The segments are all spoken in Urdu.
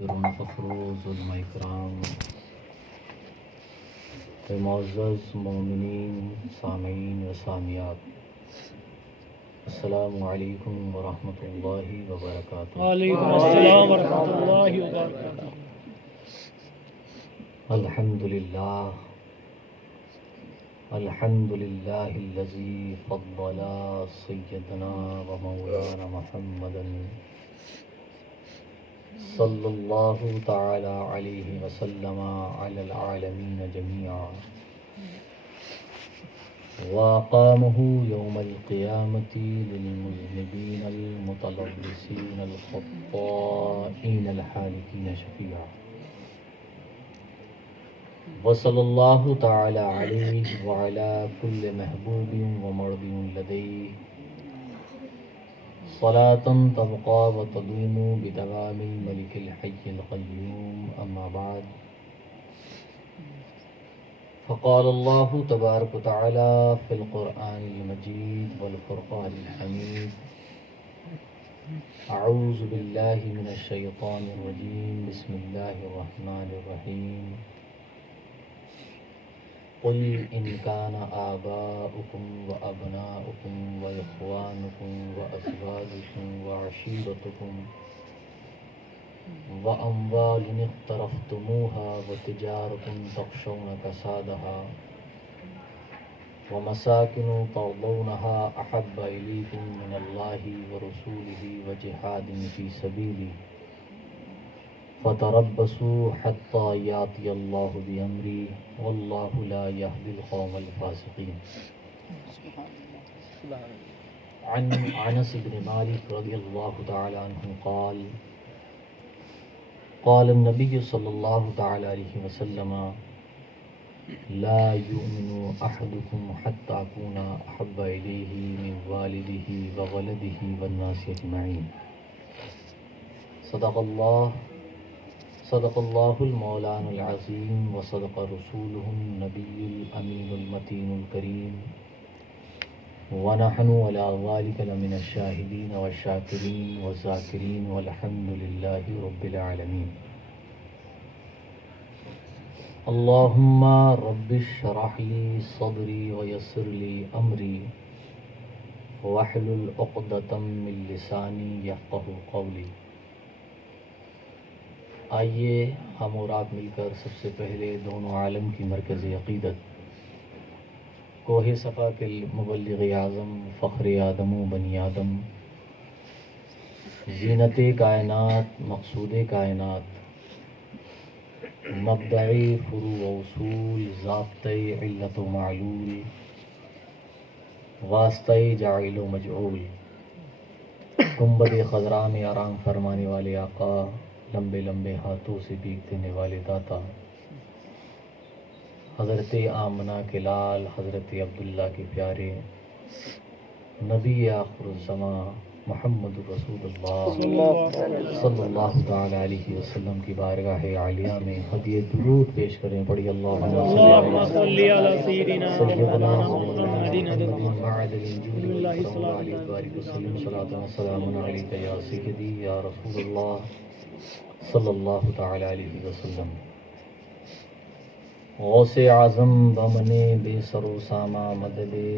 فخروز علماء کرام، معزز مومنین سامعین و سامعات، السلام علیکم ورحمۃ اللہ وبرکاتہ۔ وعلیکم السلام ورحمۃ اللہ وبرکاتہ۔ الحمدللہ الحمدللہ الذی فضل سیدنا و مولانا محمدا صلی اللہ تعالی علیہ وسلم علی العالمین جمیعا، وأقامه يوم القيامة للمذنبين المتلبسين الخطائين الحالكين شفيعا، وصلى الله تعالى عليه وعلى كل محبوب ومرضي لديه صلاة تبقى وتدوم بدوام الملك الحي القيوم، أما بعد، فقال الله تبارك وتعالى في القرآن المجيد والفرقان الحميد: أعوذ بالله من الشيطان الرجيم، بسم الله الرحمن الرحيم، قل إن كان آباؤكم وأبناؤكم وإخوانكم وأزواجكم وعشيرتكم وأموال اقترفتموها وتجارة تخشون كسادها ومساكن ترضونها أحب إليكم من الله ورسوله وجهاد في سبيله فتربصوا حتى يأتي الله بأمره والله لا يهدي القوم الفاسقين۔ عن أنس بن مالك رضي الله تعالى عنه قال: قال النبي صلى الله تعالى عليه وسلم: لا يؤمن أحدكم حتى أكون أحب إليه من والده وولده والناس أجمعين۔ صدق الله المولانا العظيم، وصدق رسوله النبي الأمين المتين الكريم، ونحن على ذلك لمن الشاهدين والشاكرين والذاكرين، والحمد لله رب العالمين۔ اللهم رب اشرح لي صدري ويسر لي أمري واحلل عقدة من لساني يفقهوا قولي۔ آئیے ہم اور آپ مل کر سب سے پہلے دونوں عالم کی مرکز عقیدت کوہ صفا کے مبلغ اعظم، فخر آدم و بنی آدم، زینت کائنات، مقصود کائنات، مبدع فروع و اصول، ضابطۂ علت و معلول، واسطۂ جاعل و مجعول، گنبد خضراء میں آرام فرمانے والے آقا، لمبے لمبے ہاتھوں سے بھیک دینے والے داتا، حضرت آمنہ کے لال، حضرت عبداللہ کے پیارے، نبی آخر الزمان محمد رسول اللہ صلی اللہ تعالی علیہ وسلم کی بارگاہ عالیہ میں ہدیہ درود پیش کریں۔ پڑھی اللہم صلی علی سیدنا محمد معدن الجود والکرم وعلی بارک وسلم، صلاۃ و سلام علیک یا سیدی یا رسول اللہ صلی اللہ تعالی علیہ وسلم۔ غوث اعظم بمنے بے سر و سامہ مددے،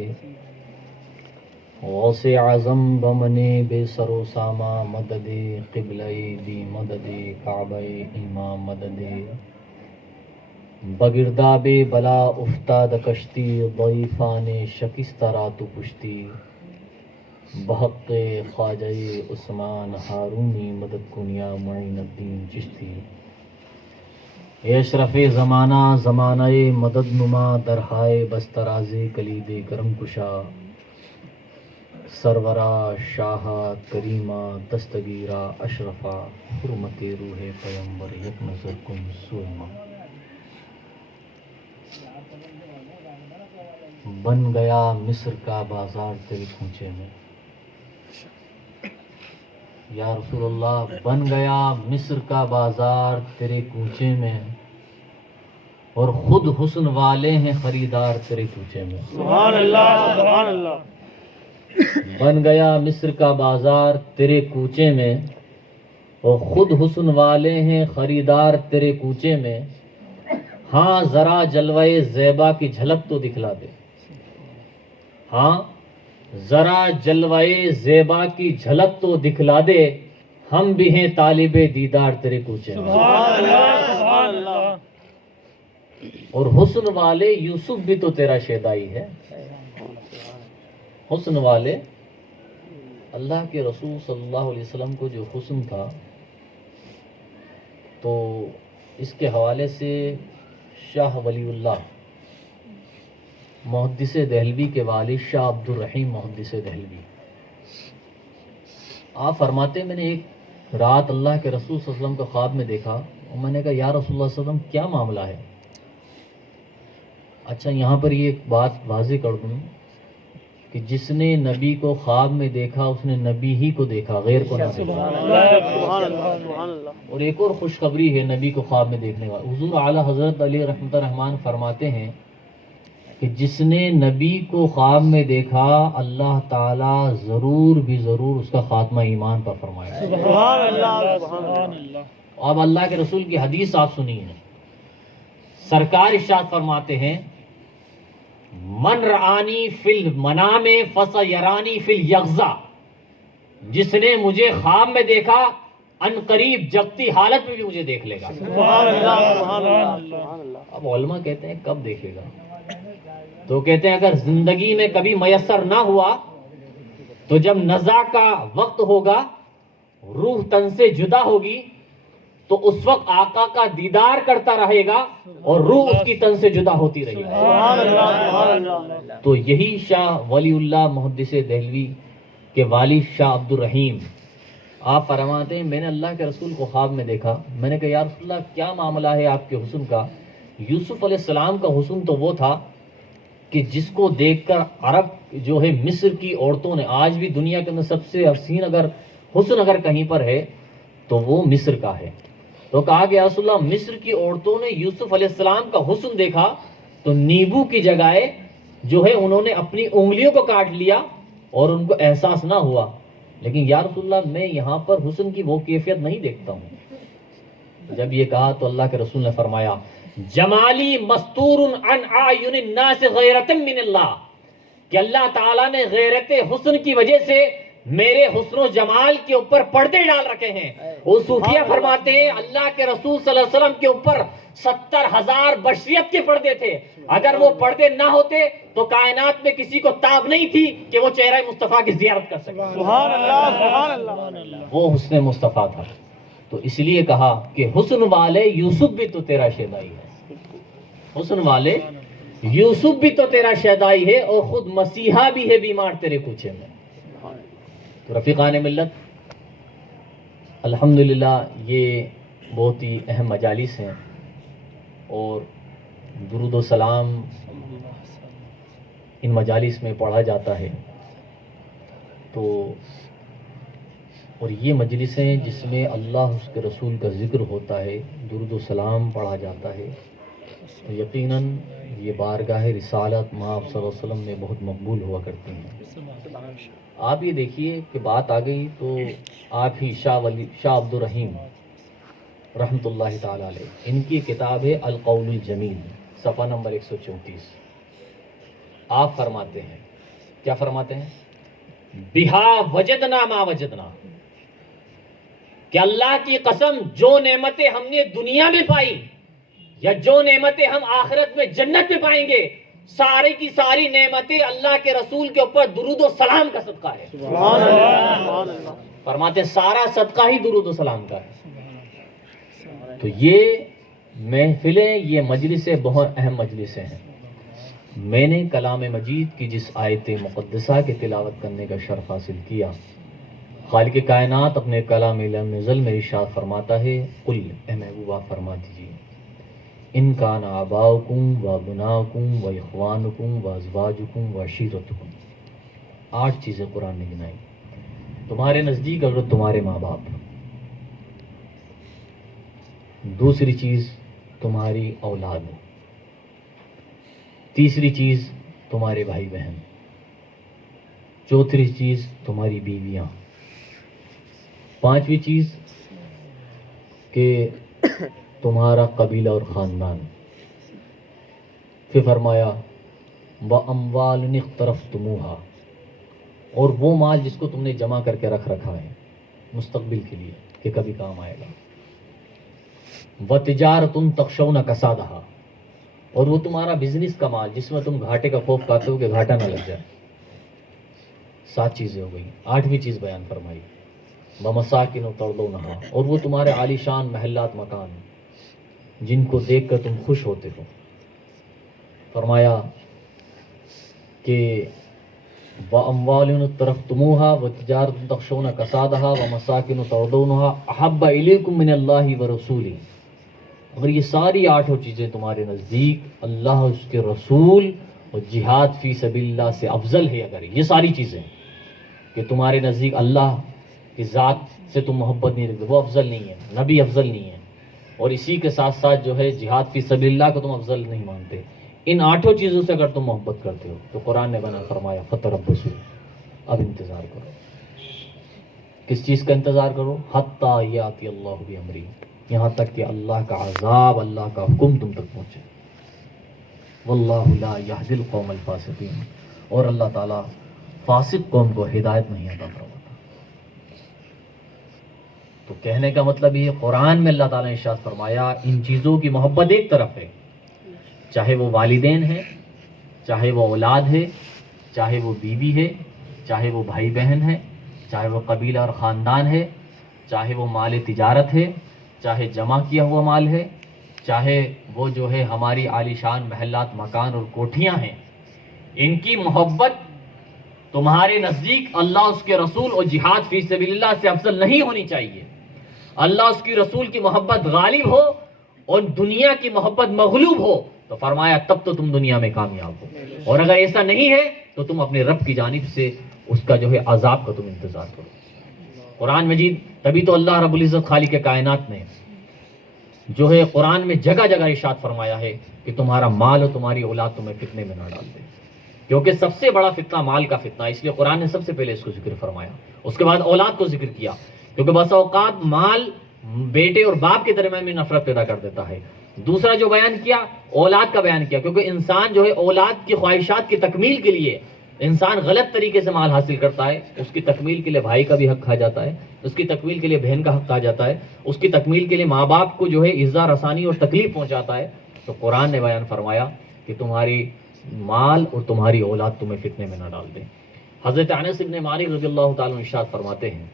غوث اعظم بمنے بے سر و سامہ مددے، قبلہ دی مددے، کعبہ ایمان مددے، بگرداب بلا افتاد کشتی، ضعیفان شکست رات و پشتی، بحق خواجہ عثمان ہارونی مدد کنیا معین الدین چشتی، اے اشرف زمانہ زمانہ مدد نما، درہائے بستراز کلید کرم کشا، سرورا شاہا کریمہ دستگیرہ اشرفا، حرمت روح پیمبر یک نظر کن سوما۔ بن گیا مصر کا بازار تیرے کھونچے میں، یا رسول اللہ، بن گیا مصر کا بازار تیرے کوچے میں، اور خود حسن والے ہیں خریدار تیرے کوچے میں۔ سبحان اللہ، سبحان اللہ۔ بن گیا مصر کا بازار تیرے کوچے میں، وہ خود حسن والے ہیں خریدار تیرے کوچے میں، ہاں ذرا جلوے زیبا کی جھلک تو دکھلا دے، ہاں ذرا جلوے زیبا کی جھلک تو دکھلا دے، ہم بھی ہیں طالب دیدار تیرے کوچے میں۔ سبحان اللہ سبحان اللہ۔ اور حسن والے یوسف بھی تو تیرا شیدائی ہے، حسن والے اللہ کے رسول صلی اللہ علیہ وسلم کو جو حسن تھا، تو اس کے حوالے سے شاہ ولی اللہ محدث دہلوی کے والد شاہ عبد الرحیم محدث دہلوی آپ فرماتے ہیں، میں نے ایک رات اللہ کے رسول صلی اللہ علیہ وسلم کو خواب میں دیکھا اور میں نے کہا یا رسول اللہ صلی اللہ علیہ وسلم کیا معاملہ ہے؟ اچھا یہاں پر یہ ایک بات واضح کر دوں کہ جس نے نبی کو خواب میں دیکھا اس نے نبی ہی کو دیکھا، غیر کو نہ دیکھا۔ سبحان اللہ۔ اور ایک اور خوشخبری ہے نبی کو خواب میں دیکھنے والا، حضور اعلی حضرت علی رحمۃ الرحمن فرماتے ہیں کہ جس نے نبی کو خواب میں دیکھا اللہ تعالیٰ ضرور بھی ضرور اس کا خاتمہ ایمان پر فرمائے۔ سبحان اللہ سبحان اللہ۔ اب اللہ کے رسول کی حدیث آپ سنی ہے، سرکار ارشاد فرماتے ہیں من رآنی فی المنام فسیرانی فی الیقظہ، جس نے مجھے خواب میں دیکھا ان قریب جگتی حالت میں بھی مجھے دیکھ لے گا۔ سبحان اللہ سبحان اللہ۔ اب علماء کہتے ہیں کب دیکھے گا؟ تو کہتے ہیں اگر زندگی میں کبھی میسر نہ ہوا تو جب نزع کا وقت ہوگا، روح تن سے جدا ہوگی، تو اس وقت آقا کا دیدار کرتا رہے گا اور روح اس کی تن سے جدا ہوتی رہے گی۔ سبحان اللہ سبحان اللہ۔ تو یہی شاہ ولی اللہ محدث دہلوی کے والد شاہ عبد الرحیم آپ فرماتے ہیں میں نے اللہ کے رسول کو خواب میں دیکھا، میں نے کہا یا رسول اللہ کیا معاملہ ہے آپ کے حسن کا؟ یوسف علیہ السلام کا حسن تو وہ تھا کہ جس کو دیکھ کر عرب جو ہے مصر کی عورتوں نے، آج بھی دنیا کے اندر سب سے حسین حسن اگر کہیں پر ہے تو وہ مصر کا ہے۔ تو کہا کہ یا رسول اللہ مصر کی عورتوں نے یوسف علیہ السلام کا حسن دیکھا تو نیبو کی جگہ جو ہے انہوں نے اپنی انگلیوں کو کاٹ لیا اور ان کو احساس نہ ہوا، لیکن یا رسول اللہ میں یہاں پر حسن کی وہ کیفیت نہیں دیکھتا ہوں۔ جب یہ کہا تو اللہ کے رسول نے فرمایا جمالی مستور عن اعین الناس غیرۃ من اللہ، کہ اللہ تعالیٰ نے غیرت حسن کی وجہ سے میرے حسن و جمال کے اوپر پردے ڈال رکھے ہیں۔ وہ صوفیہ فرماتے ہیں اللہ کے رسول صلی اللہ علیہ وسلم کے اوپر 70,000 بشریت کے پردے تھے، اگر وہ پردے نہ ہوتے تو کائنات میں کسی کو تاب نہیں تھی کہ وہ چہرہ مصطفیٰ کی زیارت کر سکے۔ سبحان اللہ سبحان اللہ۔ وہ حسن مصطفیٰ تھا، تو اس لیے کہا کہ حسن والے یوسف بھی تو تیرا شیدائی ہے، حسن والے یوسف بھی تو تیرا شیدائی ہے، اور خود مسیحا بھی ہے بیمار تیرے کوچے میں۔ تو رفیقان ملت الحمدللہ یہ بہت ہی اہم مجالس ہیں، اور درود و سلام ان مجالس میں پڑھا جاتا ہے، تو اور یہ مجلسیں جس میں اللہ اس کے رسول کا ذکر ہوتا ہے، درود و سلام پڑھا جاتا ہے، تو یقیناً یہ بارگاہ رسالت مآب صلی اللہ علیہ وسلم میں بہت مقبول ہوا کرتی ہیں۔ آپ یہ دیکھیے کہ بات آ گئی تو آپ ہی شاہ عبد الرحیم رحمۃ اللہ تعالی علیہ، ان کی کتاب ہے القول الجمیل، صفحہ نمبر 134۔ آپ فرماتے ہیں، کیا فرماتے ہیں؟ بہا وجدنا ما وجدنا، کہ اللہ کی قسم جو نعمتیں ہم نے دنیا میں پائی یا جو نعمتیں ہم آخرت میں جنت میں پائیں گے، ساری کی ساری نعمتیں اللہ کے رسول کے اوپر درود و سلام کا صدقہ ہے۔ سبحان اللہ۔ فرماتے سارا صدقہ ہی درود و سلام کا ہے۔ تو یہ محفلیں، یہ مجلسیں بہت اہم مجلسیں ہیں۔ میں نے کلام مجید کی جس آیت مقدسہ کی تلاوت کرنے کا شرف حاصل کیا، خالق کائنات اپنے کلام لم یزل میں ارشاد فرماتا ہے قل، اے محبوبہ فرما دیجیے، ان کان آباؤکم و ابناؤکم و اخوانکم و ازواجکم و عشیرتکم، 8 چیزیں قرآن نے گنائی۔ تمہارے نزدیک اگر تمہارے ماں باپ، دوسری چیز تمہاری اولاد، تیسری چیز تمہارے بھائی بہن، چوتھی چیز تمہاری بیویاں، پانچویں چیز کہ تمہارا قبیلہ اور خاندان، پھر فرمایا وَأَمْوَالٌ اقْتَرَفْتُمُوهَا، اور وہ مال جس کو تم نے جمع کر کے رکھ رکھا ہے مستقبل کے لیے کہ کبھی کام آئے گا، وَتِجَارَةٌ تَخْشَوْنَ كَسَادَهَا، اور وہ تمہارا بزنس کا مال جس میں تم گھاٹے کا خوف کھاتے ہو کہ گھاٹا نہ لگ جائے۔ 7 چیزیں ہو گئی، 8ویں چیز بیان فرمائی وَمَسَاكِنُ تَرْضَوْنَهَا، اور وہ تمہارے عالی شان محلات مکان جن کو دیکھ کر تم خوش ہوتے ہو۔ فرمایا کہ وَأَمْوَالٌ اقْتَرَفْتُمُوهَا وَتِجَارَةٌ تَخْشَوْنَ كَسَادَهَا وَمَسَاكِنُ تَرْضَوْنَهَا أَحَبَّ إِلَيْكُم مِّنَ اللَّهِ وَرَسُولِهِ، اگر یہ ساری 8 چیزیں تمہارے نزدیک اللہ اور اس کے رسول اور جہاد فی سبیل اللہ سے افضل ہے، اگر یہ ساری چیزیں کہ تمہارے نزدیک اللہ کی ذات سے تم محبت نہیں رکھتے، وہ افضل نہیں ہے، نبی افضل نہیں ہے، اور اسی کے ساتھ ساتھ جو ہے جہاد فی سبیل اللہ کو تم افضل نہیں مانتے، ان 8 چیزوں سے اگر تم محبت کرتے ہو تو قرآن نے بنا فرمایا فتربصوا، اب انتظار کرو۔ کس چیز کا انتظار کرو؟ حتی یاتی اللہ بامرہ، یہاں تک کہ اللہ کا عذاب، اللہ کا حکم تم تک پہنچے۔ واللہ لا یہدی القوم الفاسقین، اور اللہ تعالیٰ فاسق قوم کو ہدایت نہیں عطا فرماتا۔ تو کہنے کا مطلب یہ، قرآن میں اللہ تعالیٰ نے ارشاد فرمایا ان چیزوں کی محبت ایک طرف ہے، چاہے وہ والدین ہیں، چاہے وہ اولاد ہے، چاہے وہ بیوی ہے، چاہے وہ بھائی بہن ہے، چاہے وہ قبیلہ اور خاندان ہے، چاہے وہ مال تجارت ہے، چاہے جمع کیا ہوا مال ہے، چاہے وہ جو ہے ہماری عالی شان محلات مکان اور کوٹھیاں ہیں، ان کی محبت تمہارے نزدیک اللہ اس کے رسول اور جہاد فی سبیل اللہ سے افضل نہیں ہونی چاہیے۔ اللہ اس کی رسول کی محبت غالب ہو اور دنیا کی محبت مغلوب ہو تو فرمایا تب تو تم دنیا میں کامیاب ہو، اور اگر ایسا نہیں ہے تو تم اپنے رب کی جانب سے اس کا جو ہے عذاب کا تم انتظار کرو۔ قرآن مجید، تبھی تو اللہ رب العزت خالق کائنات نے جو ہے قرآن میں جگہ جگہ ارشاد فرمایا ہے کہ تمہارا مال اور تمہاری اولاد تمہیں فتنے میں نہ ڈال دے، کیونکہ سب سے بڑا فتنہ مال کا فتنہ، اس لیے قرآن نے سب سے پہلے اس کو ذکر فرمایا، اس کے بعد اولاد کو ذکر کیا، کیونکہ بس اوقات مال بیٹے اور باپ کے درمیان میں نفرت پیدا کر دیتا ہے۔ دوسرا جو بیان کیا، اولاد کا بیان کیا، کیونکہ انسان جو ہے اولاد کی خواہشات کی تکمیل کے لیے انسان غلط طریقے سے مال حاصل کرتا ہے، اس کی تکمیل کے لیے بھائی کا بھی حق کھا جاتا ہے، اس کی تکمیل کے لیے بہن کا حق کھا جاتا ہے، اس کی تکمیل کے لیے ماں باپ کو جو ہے ایذا رسانی اور تکلیف پہنچاتا ہے۔ تو قرآن نے بیان فرمایا کہ تمہاری مال اور تمہاری اولاد تمہیں فتنے میں نہ ڈال دیں۔ حضرت انس بن مالک رضی اللہ تعالیٰ عنہ ارشاد فرماتے ہیں،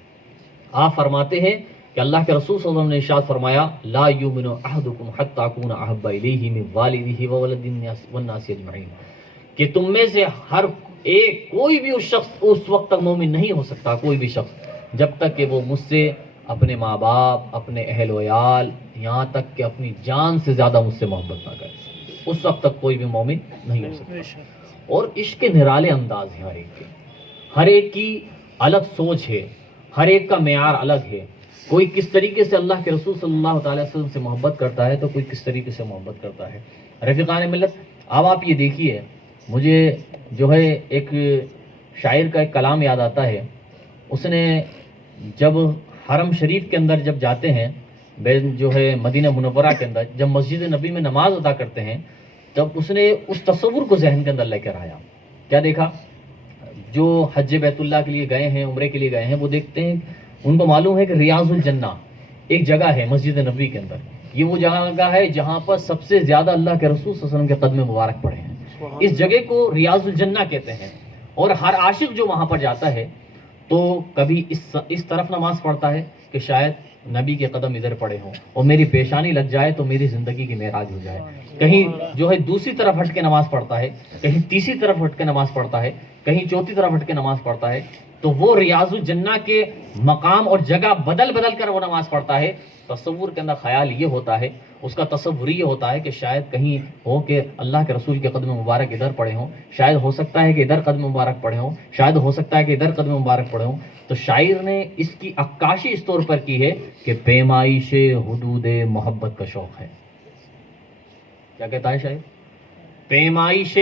آپ فرماتے ہیں کہ اللہ کے رسول صلی اللہ علیہ وسلم نے ارشاد فرمایا لا یؤمن احدکم حتی اکون احب الیہ من والدہ وولد والناس اجمعین، کہ تم میں سے ہر ایک کوئی بھی اس وقت تک مومن نہیں ہو سکتا، کوئی بھی شخص، جب تک کہ وہ مجھ سے اپنے ماں باپ، اپنے اہل و عیال، یہاں تک کہ اپنی جان سے زیادہ مجھ سے محبت نہ کرے، اس وقت تک کوئی بھی مومن نہیں ہو سکتا۔ اور عشق کے نرالے انداز ہیں ہر ایک کی الگ سوچ ہے، ہر ایک کا معیار الگ ہے، کوئی کس طریقے سے اللہ کے رسول صلی اللہ تعالی وسلم سے محبت کرتا ہے تو کوئی کس طریقے سے محبت کرتا ہے۔ رفیقان ملت، اب آپ یہ دیکھیے، مجھے جو ہے ایک شاعر کا ایک کلام یاد آتا ہے، اس نے جب حرم شریف کے اندر جب جاتے ہیں، جو ہے مدینہ منورہ کے اندر جب مسجد نبی میں نماز ادا کرتے ہیں، تب اس نے اس تصور کو ذہن کے اندر لے کر آیا۔ کیا دیکھا؟ جو حج بیت اللہ کے لیے گئے ہیں، عمرے کے لیے گئے ہیں، وہ دیکھتے ہیں، ان کو معلوم ہے کہ ریاض الجنہ ایک جگہ ہے مسجد نبوی کے اندر، یہ وہ جگہ ہے جہاں پر سب سے زیادہ اللہ کے رسول صلی اللہ علیہ وسلم کے قدم مبارک پڑے ہیں، اس جگہ کو ریاض الجنہ کہتے ہیں۔ اور ہر عاشق جو وہاں پر جاتا ہے تو کبھی اس طرف نماز پڑھتا ہے کہ شاید نبی کے قدم ادھر پڑے ہوں اور میری پیشانی لگ جائے تو میری زندگی کی معراج ہو جائے، کہیں جو ہے دوسری طرف ہٹ کے نماز پڑھتا ہے، کہیں تیسری طرف ہٹ کے نماز پڑھتا ہے، کہیں چوتھی طرف ہٹ کے نماز پڑھتا ہے، تو وہ ریاض الجنہ کے مقام اور جگہ بدل بدل کر وہ نماز پڑھتا ہے۔ تصور کے اندر خیال یہ ہوتا ہے، اس کا تصور یہ ہوتا ہے کہ شاید کہیں ہو کہ اللہ کے رسول کے قدم مبارک ادھر پڑے ہوں، شاید ہو سکتا ہے کہ ادھر قدم مبارک پڑے ہوں، شاید ہو سکتا ہے کہ ادھر قدم مبارک پڑے ہوں۔ تو شاعر نے اس کی عکاسی اس طور پر کی ہے کہ پیمائش حدود محبت کا شوق ہے۔ کیا کہتا ہے شاعر؟ پیمائش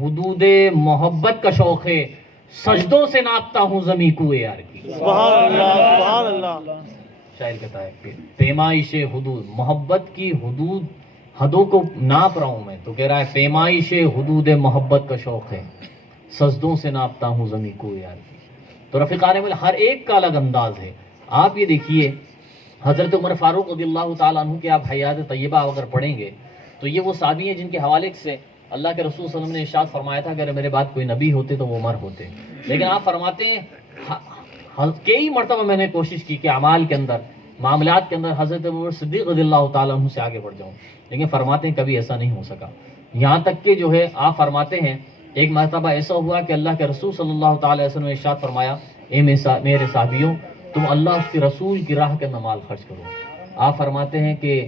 حدود محبت کا شوق ہے، سجدوں سے ناپتا ہوں زمیں کو یار کی۔ سبحان اللہ، سبحان اللہ۔ شاعر کہتا ہے کہ پیمائش حدود، محبت کی حدود حدوں کو ناپ رہا ہوں میں، تو کہہ رہا ہے پیمائش حدود محبت کا شوق ہے، سجدوں سے ناپتا ہوں زمین کو یار کی۔ تو رفیقان مل ہر ایک کا الگ انداز ہے۔ آپ یہ دیکھیے حضرت عمر فاروق رضی اللہ تعالیٰ عنہ کے آپ حیات طیبہ اگر پڑھیں گے تو یہ وہ صحابی ہیں جن کے حوالے سے اللہ کے رسول صلی اللہ علیہ وسلم نے ارشاد فرمایا تھا کہ اگر میرے بعد کوئی نبی ہوتے تو وہ عمر ہوتے، لیکن آپ فرماتے ہیں کئی مرتبہ میں نے کوشش کی کہ اعمال کے اندر، معاملات کے اندر حضرت ابوبکر صدیق رضی اللہ تعالیٰ عنہ سے آگے بڑھ جاؤں، لیکن فرماتے ہیں کبھی ایسا نہیں ہو سکا۔ یہاں تک کہ جو ہے آپ فرماتے ہیں ایک مرتبہ ایسا ہوا کہ اللہ کے رسول صلی اللہ تعالیٰ علیہ وسلم نے ارشاد فرمایا اے میرے صحابیوں، تم اللہ اس کے رسول کی راہ کے اندر مال خرچ کرو۔ آپ فرماتے ہیں کہ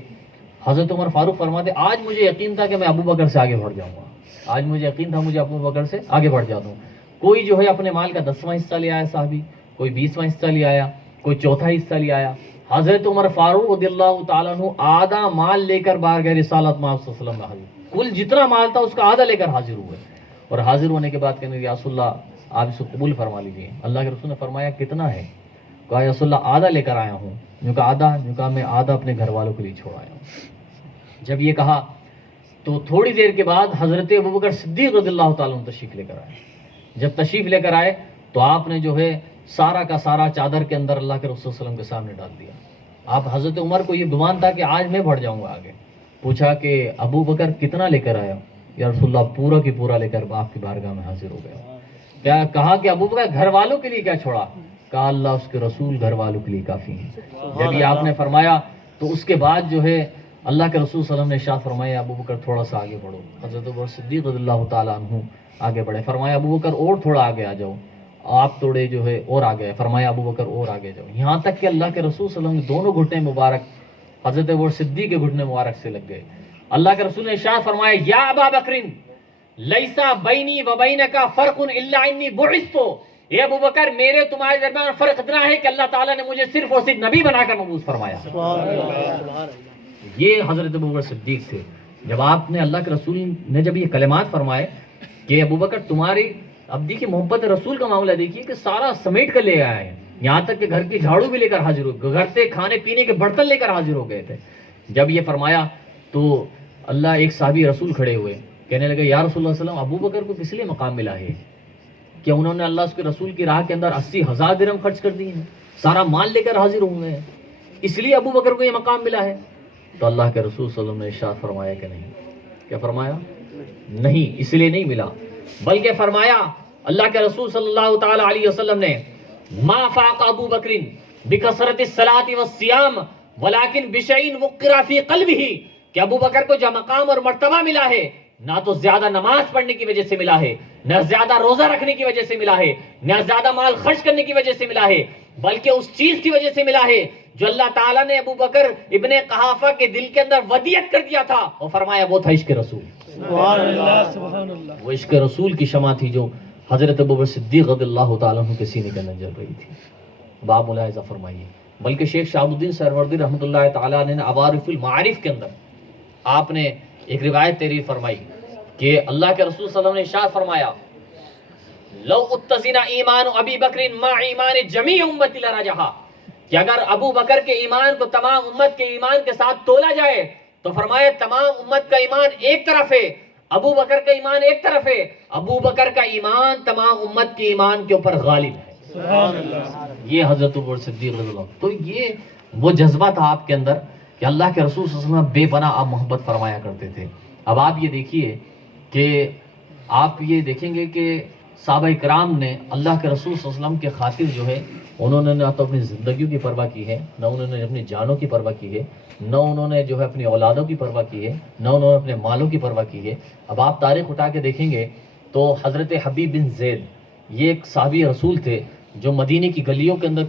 حضرت عمر فاروق فرماتے آج مجھے یقین تھا کہ میں ابو بکر سے آگے بڑھ جاؤں گا، آج مجھے یقین تھا مجھے ابو بکر سے آگے بڑھ جاتا ہوں۔ کوئی جو ہے اپنے مال کا 10واں حصہ لے آیا صحابی، کوئی 20واں حصہ لے آیا، کوئی چوتھا حصہ لے آیا۔ حضرت عمر فاروق رضی اللہ تعالیٰ عنہ آدھا مال لے کر بارگاہ رسالت میں آپ صلی اللہ علیہ وسلم حاضر، کل جتنا مال تھا اس کا آدھا لے کر حاضر ہوئے، اور حاضر ہونے کے بعد کہنے یا رسول اللہ آپ اس کو قبول فرما لیجیے۔ اللہ کے رسول نے فرمایا کتنا ہے؟ کہا یا رسول اللہ آدھا لے کر آیا ہوں۔ جو کہا آدھا؟ جو کہا میں آدھا اپنے گھر والوں کے لیے چھوڑ آیا ہوں۔ جب یہ کہا تو تھوڑی دیر کے بعد حضرت ابوبکر صدیق رضی اللہ تعالیٰ عنہ تشریف لے کر آئے۔ جب تشریف لے کر آئے تو آپ نے جو ہے سارا کا سارا چادر کے اندر اللہ کے رسول صلی اللہ علیہ وسلم کے سامنے ڈال دیا۔ آپ حضرت عمر کو یہ گمان تھا کہ آج میں بڑھ جاؤں گا آگے۔ پوچھا کہ ابو بکر کتنا لے کر آیا؟ یا رسول اللہ پورا کی پورا لے کر آپ کی بارگاہ میں حاضر ہو گیا۔ کیا کہا کہ ابو بکر گھر والوں کے لیے کیا چھوڑا؟ کہا اللہ اس کے رسول گھر والوں کے لیے کافی ہے۔ جب یہ آپ نے فرمایا تو اس کے بعد جو ہے اللہ کے رسول صلی اللہ علیہ وسلم نے ارشاد فرمایا ابو بکر تھوڑا سا آگے بڑھو۔ حضرت ابوبکر صدیق رضی اللہ تعالیٰ عنہ آگے بڑھے، فرمایا ابو بکر اور تھوڑا آگے آ جاؤ، آپ تھوڑے جو ہے اور آگے، فرمایا ابو بکر اور آگے جاؤ، یہاں تک کہ اللہ کے رسول صلی اللہ علیہ وسلم دونوں گھٹنے مبارک حضرت ابوبکر صدیق کے گھٹنے مبارک سے لگ گئے۔ اللہ کے رسول نے ارشاد فرمایا یا ابا بکر لیسا بینی و بینک فرق الا انی بعثت، اے ابو بکر میرے تمہارے درمیان فرق اتنا ہے کہ اللہ تعالیٰ نے مجھے صرف اور صرف نبی بنا کر مبعوث فرمایا۔ یہ حضرت ابوبکر صدیق تھے۔ جب آپ نے اللہ کے رسول نے جب یہ کلمات فرمائے کہ ابو بکر تمہاری، اب دیکھیے محبت رسول کا معاملہ دیکھیے کہ سارا سمیٹ کر لے آئے ہیں، یہاں تک کہ گھر کی جھاڑو بھی لے کر حاضر ہو گئے، گھر سے کھانے پینے کے برتن لے کر حاضر ہو گئے تھے۔ جب یہ فرمایا تو اللہ ایک صحابی رسول کھڑے ہوئے، کہنے لگے یا رسول اللہ صلی اللہ علیہ وسلم ابو بکر کو کس لیے مقام ملا ہے؟ کہ انہوں نے اللہ اس کے رسول کی راہ کے اندر 80,000 درہم خرچ کر دیے ہیں، سارا مال لے کر حاضر ہوئے ہیں، اس لیے ابو بکر کو یہ مقام ملا ہے؟ تو اللہ کے رسول صلی اللہ علیہ وسلم نے ارشاد فرمایا کہ نہیں، کیا فرمایا؟ نہیں، اس لیے نہیں ملا، بلکہ فرمایا اللہ کے رسول صلی اللہ تعالی علیہ وسلم نے ما فاق ابو بکر بکثرت الصلاۃ والصیام ولکن بشیء وقر فی قلبہ، کہ ابو بکر کو جو مقام اور مرتبہ ملا ہے نہ تو زیادہ نماز پڑھنے کی وجہ سے ملا ہے، نہ زیادہ روزہ رکھنے کی وجہ سے ملا ہے، نہ زیادہ مال خرچ کرنے کی وجہ سے ملا ہے، بلکہ اس چیز کی وجہ سے ملا ہے جو اللہ تعالیٰ نے ابو بکر ابن قحافہ کے دل کے اندر ودیعت کر دیا تھا، اور فرمایا وہ تھا عشق رسول۔ سبحان اللہ سبحان اللہ۔ وہ عشق رسول کی شمع تھی جو حضرت ابوبکر صدیق رضی اللہ تعالیٰ عنہ کے سینے کے اندر جل رہی تھی۔ باب ملاحظہ فرمائیے، بلکہ شیخ شہاب الدین سہروردی رحمۃ اللہ تعالیٰ نے عوارف المعارف کے اندر آپ نے ایک روایت تحریر فرمائی کہ اللہ کے رسول صلی اللہ علیہ وسلم نے ارشاد فرمایا لو اتزن ایمان ابی بکر مع ایمان جمیع امتی لرجحا، کہ اگر ابو بکر کے ایمان کو تمام امت کے ایمان کے ساتھ تولا جائے تو فرمایا تمام امت کا ایمان ایک طرف ہے، ابو بکر کا ایمان ایک طرف ہے، ابو بکر کا ایمان تمام امت کے ایمان کے اوپر غالب ہے۔ سبحان اللہ۔ یہ حضرت ابوبکر صدیق رضی اللہ عنہ، تو یہ وہ جذبہ تھا آپ کے اندر کہ اللہ کے رسول صلی اللہ علیہ وسلم بے پناہ آپ محبت فرمایا کرتے تھے۔ اب آپ یہ دیکھیے کہ آپ یہ دیکھیں گے کہ صحابہ کرام نے اللہ کے رسول صلی اللہ علیہ وسلم کے خاطر جو ہے انہوں نے نہ تو اپنی زندگیوں کی پرواہ کی ہے، نہ انہوں نے اپنی جانوں کی پرواہ کی ہے، نہ انہوں نے جو ہے اپنی اولادوں کی پرواہ کی ہے، نہ انہوں نے اپنے مالوں کی پرواہ کی ہے۔ اب آپ تاریخ اٹھا کے دیکھیں گے تو حضرت حبیب بن زید یہ ایک صحابی رسول تھے جو مدینے کی گلیوں کے اندر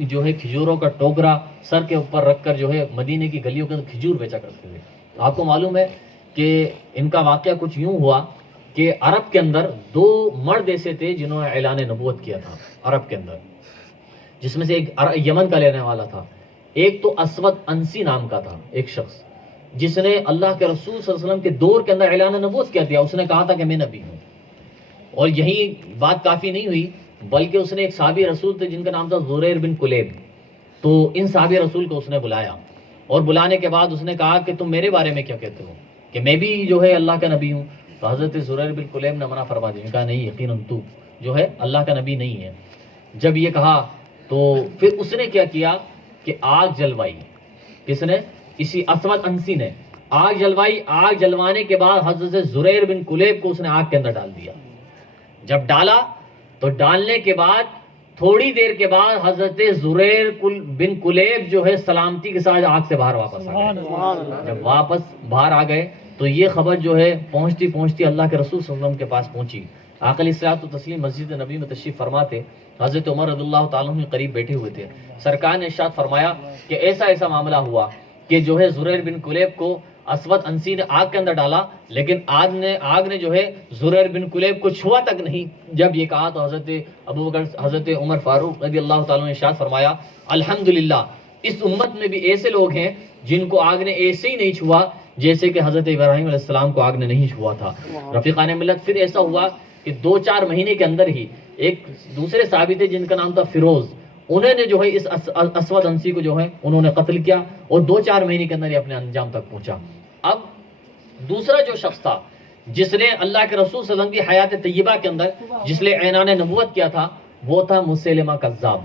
جو ہے کھجوروں کا ٹوکرا سر کے اوپر رکھ کر جو ہے مدینے کی گلیوں کے اندر کھجور بیچا کرتے تھے۔ آپ کو معلوم ہے کہ ان کا واقعہ کچھ یوں ہوا کہ عرب کے اندر دو مرد ایسے تھے جنہوں نے اعلان نبوت کیا تھا عرب کے اندر، جس میں سے ایک یمن کا لینے والا تھا، ایک تو اسود انسی نام کا تھا، ایک شخص جس نے اللہ کے رسول صلی اللہ علیہ وسلم کے دور کے اندر اعلان نبوت کیا تھا۔ اس نے کہا تھا کہ میں نبی ہوں، اور یہی بات کافی نہیں ہوئی بلکہ اس نے ایک صحابی رسول تھے جن کا نام تھا زریر بن کلیب، تو ان صحابی رسول کو اس نے بلایا اور بلانے کے بعد اس نے کہا کہ تم میرے بارے میں کیا کہتے ہو کہ میں بھی جو ہے اللہ کا نبی ہوں. تو حضرت زریر بن کلیب نے منع فرما دیا, کہا نہیں, یقیناً تو جو ہے اللہ کا نبی نہیں ہے. جب یہ کہا تو پھر اس نے کیا کیا کہ آگ جلوائی. کس نے؟ اسی اسود انسی نے آگ جلوائی. آگ جلوانے کے بعد حضرت زریر بن کلیب کو اس نے آگ کے اندر ڈال دیا. جب ڈالا تو ڈالنے کے بعد تھوڑی دیر کے بعد حضرت زریر بن کلیب جو ہے سلامتی کے ساتھ آگ سے باہر واپس آ گئے. جب واپس باہر آ گئے تو یہ خبر جو ہے پہنچتی پہنچتی اللہ کے رسول صلی اللہ علیہ وسلم کے پاس پہنچی. آقا علیہ الصلوۃ والتسلیم مسجد نبی میں تشریف فرما تھے. حضرت عمر رضی اللہ تعالیٰ عنہ قریب بیٹھے ہوئے تھے. سرکار نے ارشاد فرمایا کہ ایسا ایسا معاملہ ہوا کہ جو ہے زریر بن کلیب کو اسود انسی نے آگ کے اندر ڈالا, لیکن آگ نے جو ہے زریر بن کلیب کو چھوا تک نہیں. جب یہ کہا تو حضرت ابو بکر حضرت عمر فاروق رضی اللہ تعالیٰ نے ارشاد فرمایا الحمدللہ اس امت میں بھی ایسے لوگ ہیں جن کو آگ نے ایسے ہی نہیں چھوا جیسے کہ حضرت ابراہیم علیہ السلام کو آگ نے نہیں چھوا تھا. رفیقان ملت, پھر ایسا ہوا کہ 2-4 مہینے کے اندر ہی ایک دوسرے صحابی تھے جن کا نام تھا فیروز, انہوں نے جو ہے اس اسود انسی کو جو ہے انہوں نے قتل کیا اور 2-4 مہینے کے اندر ہی اپنے انجام تک پہنچا. اب دوسرا جو شخص تھا جس نے اللہ کے رسول صلی اللہ علیہ وسلم کی حیات طیبہ کے اندر جس نے اعلان نبوت کیا تھا وہ تھا مسیلمہ کذاب.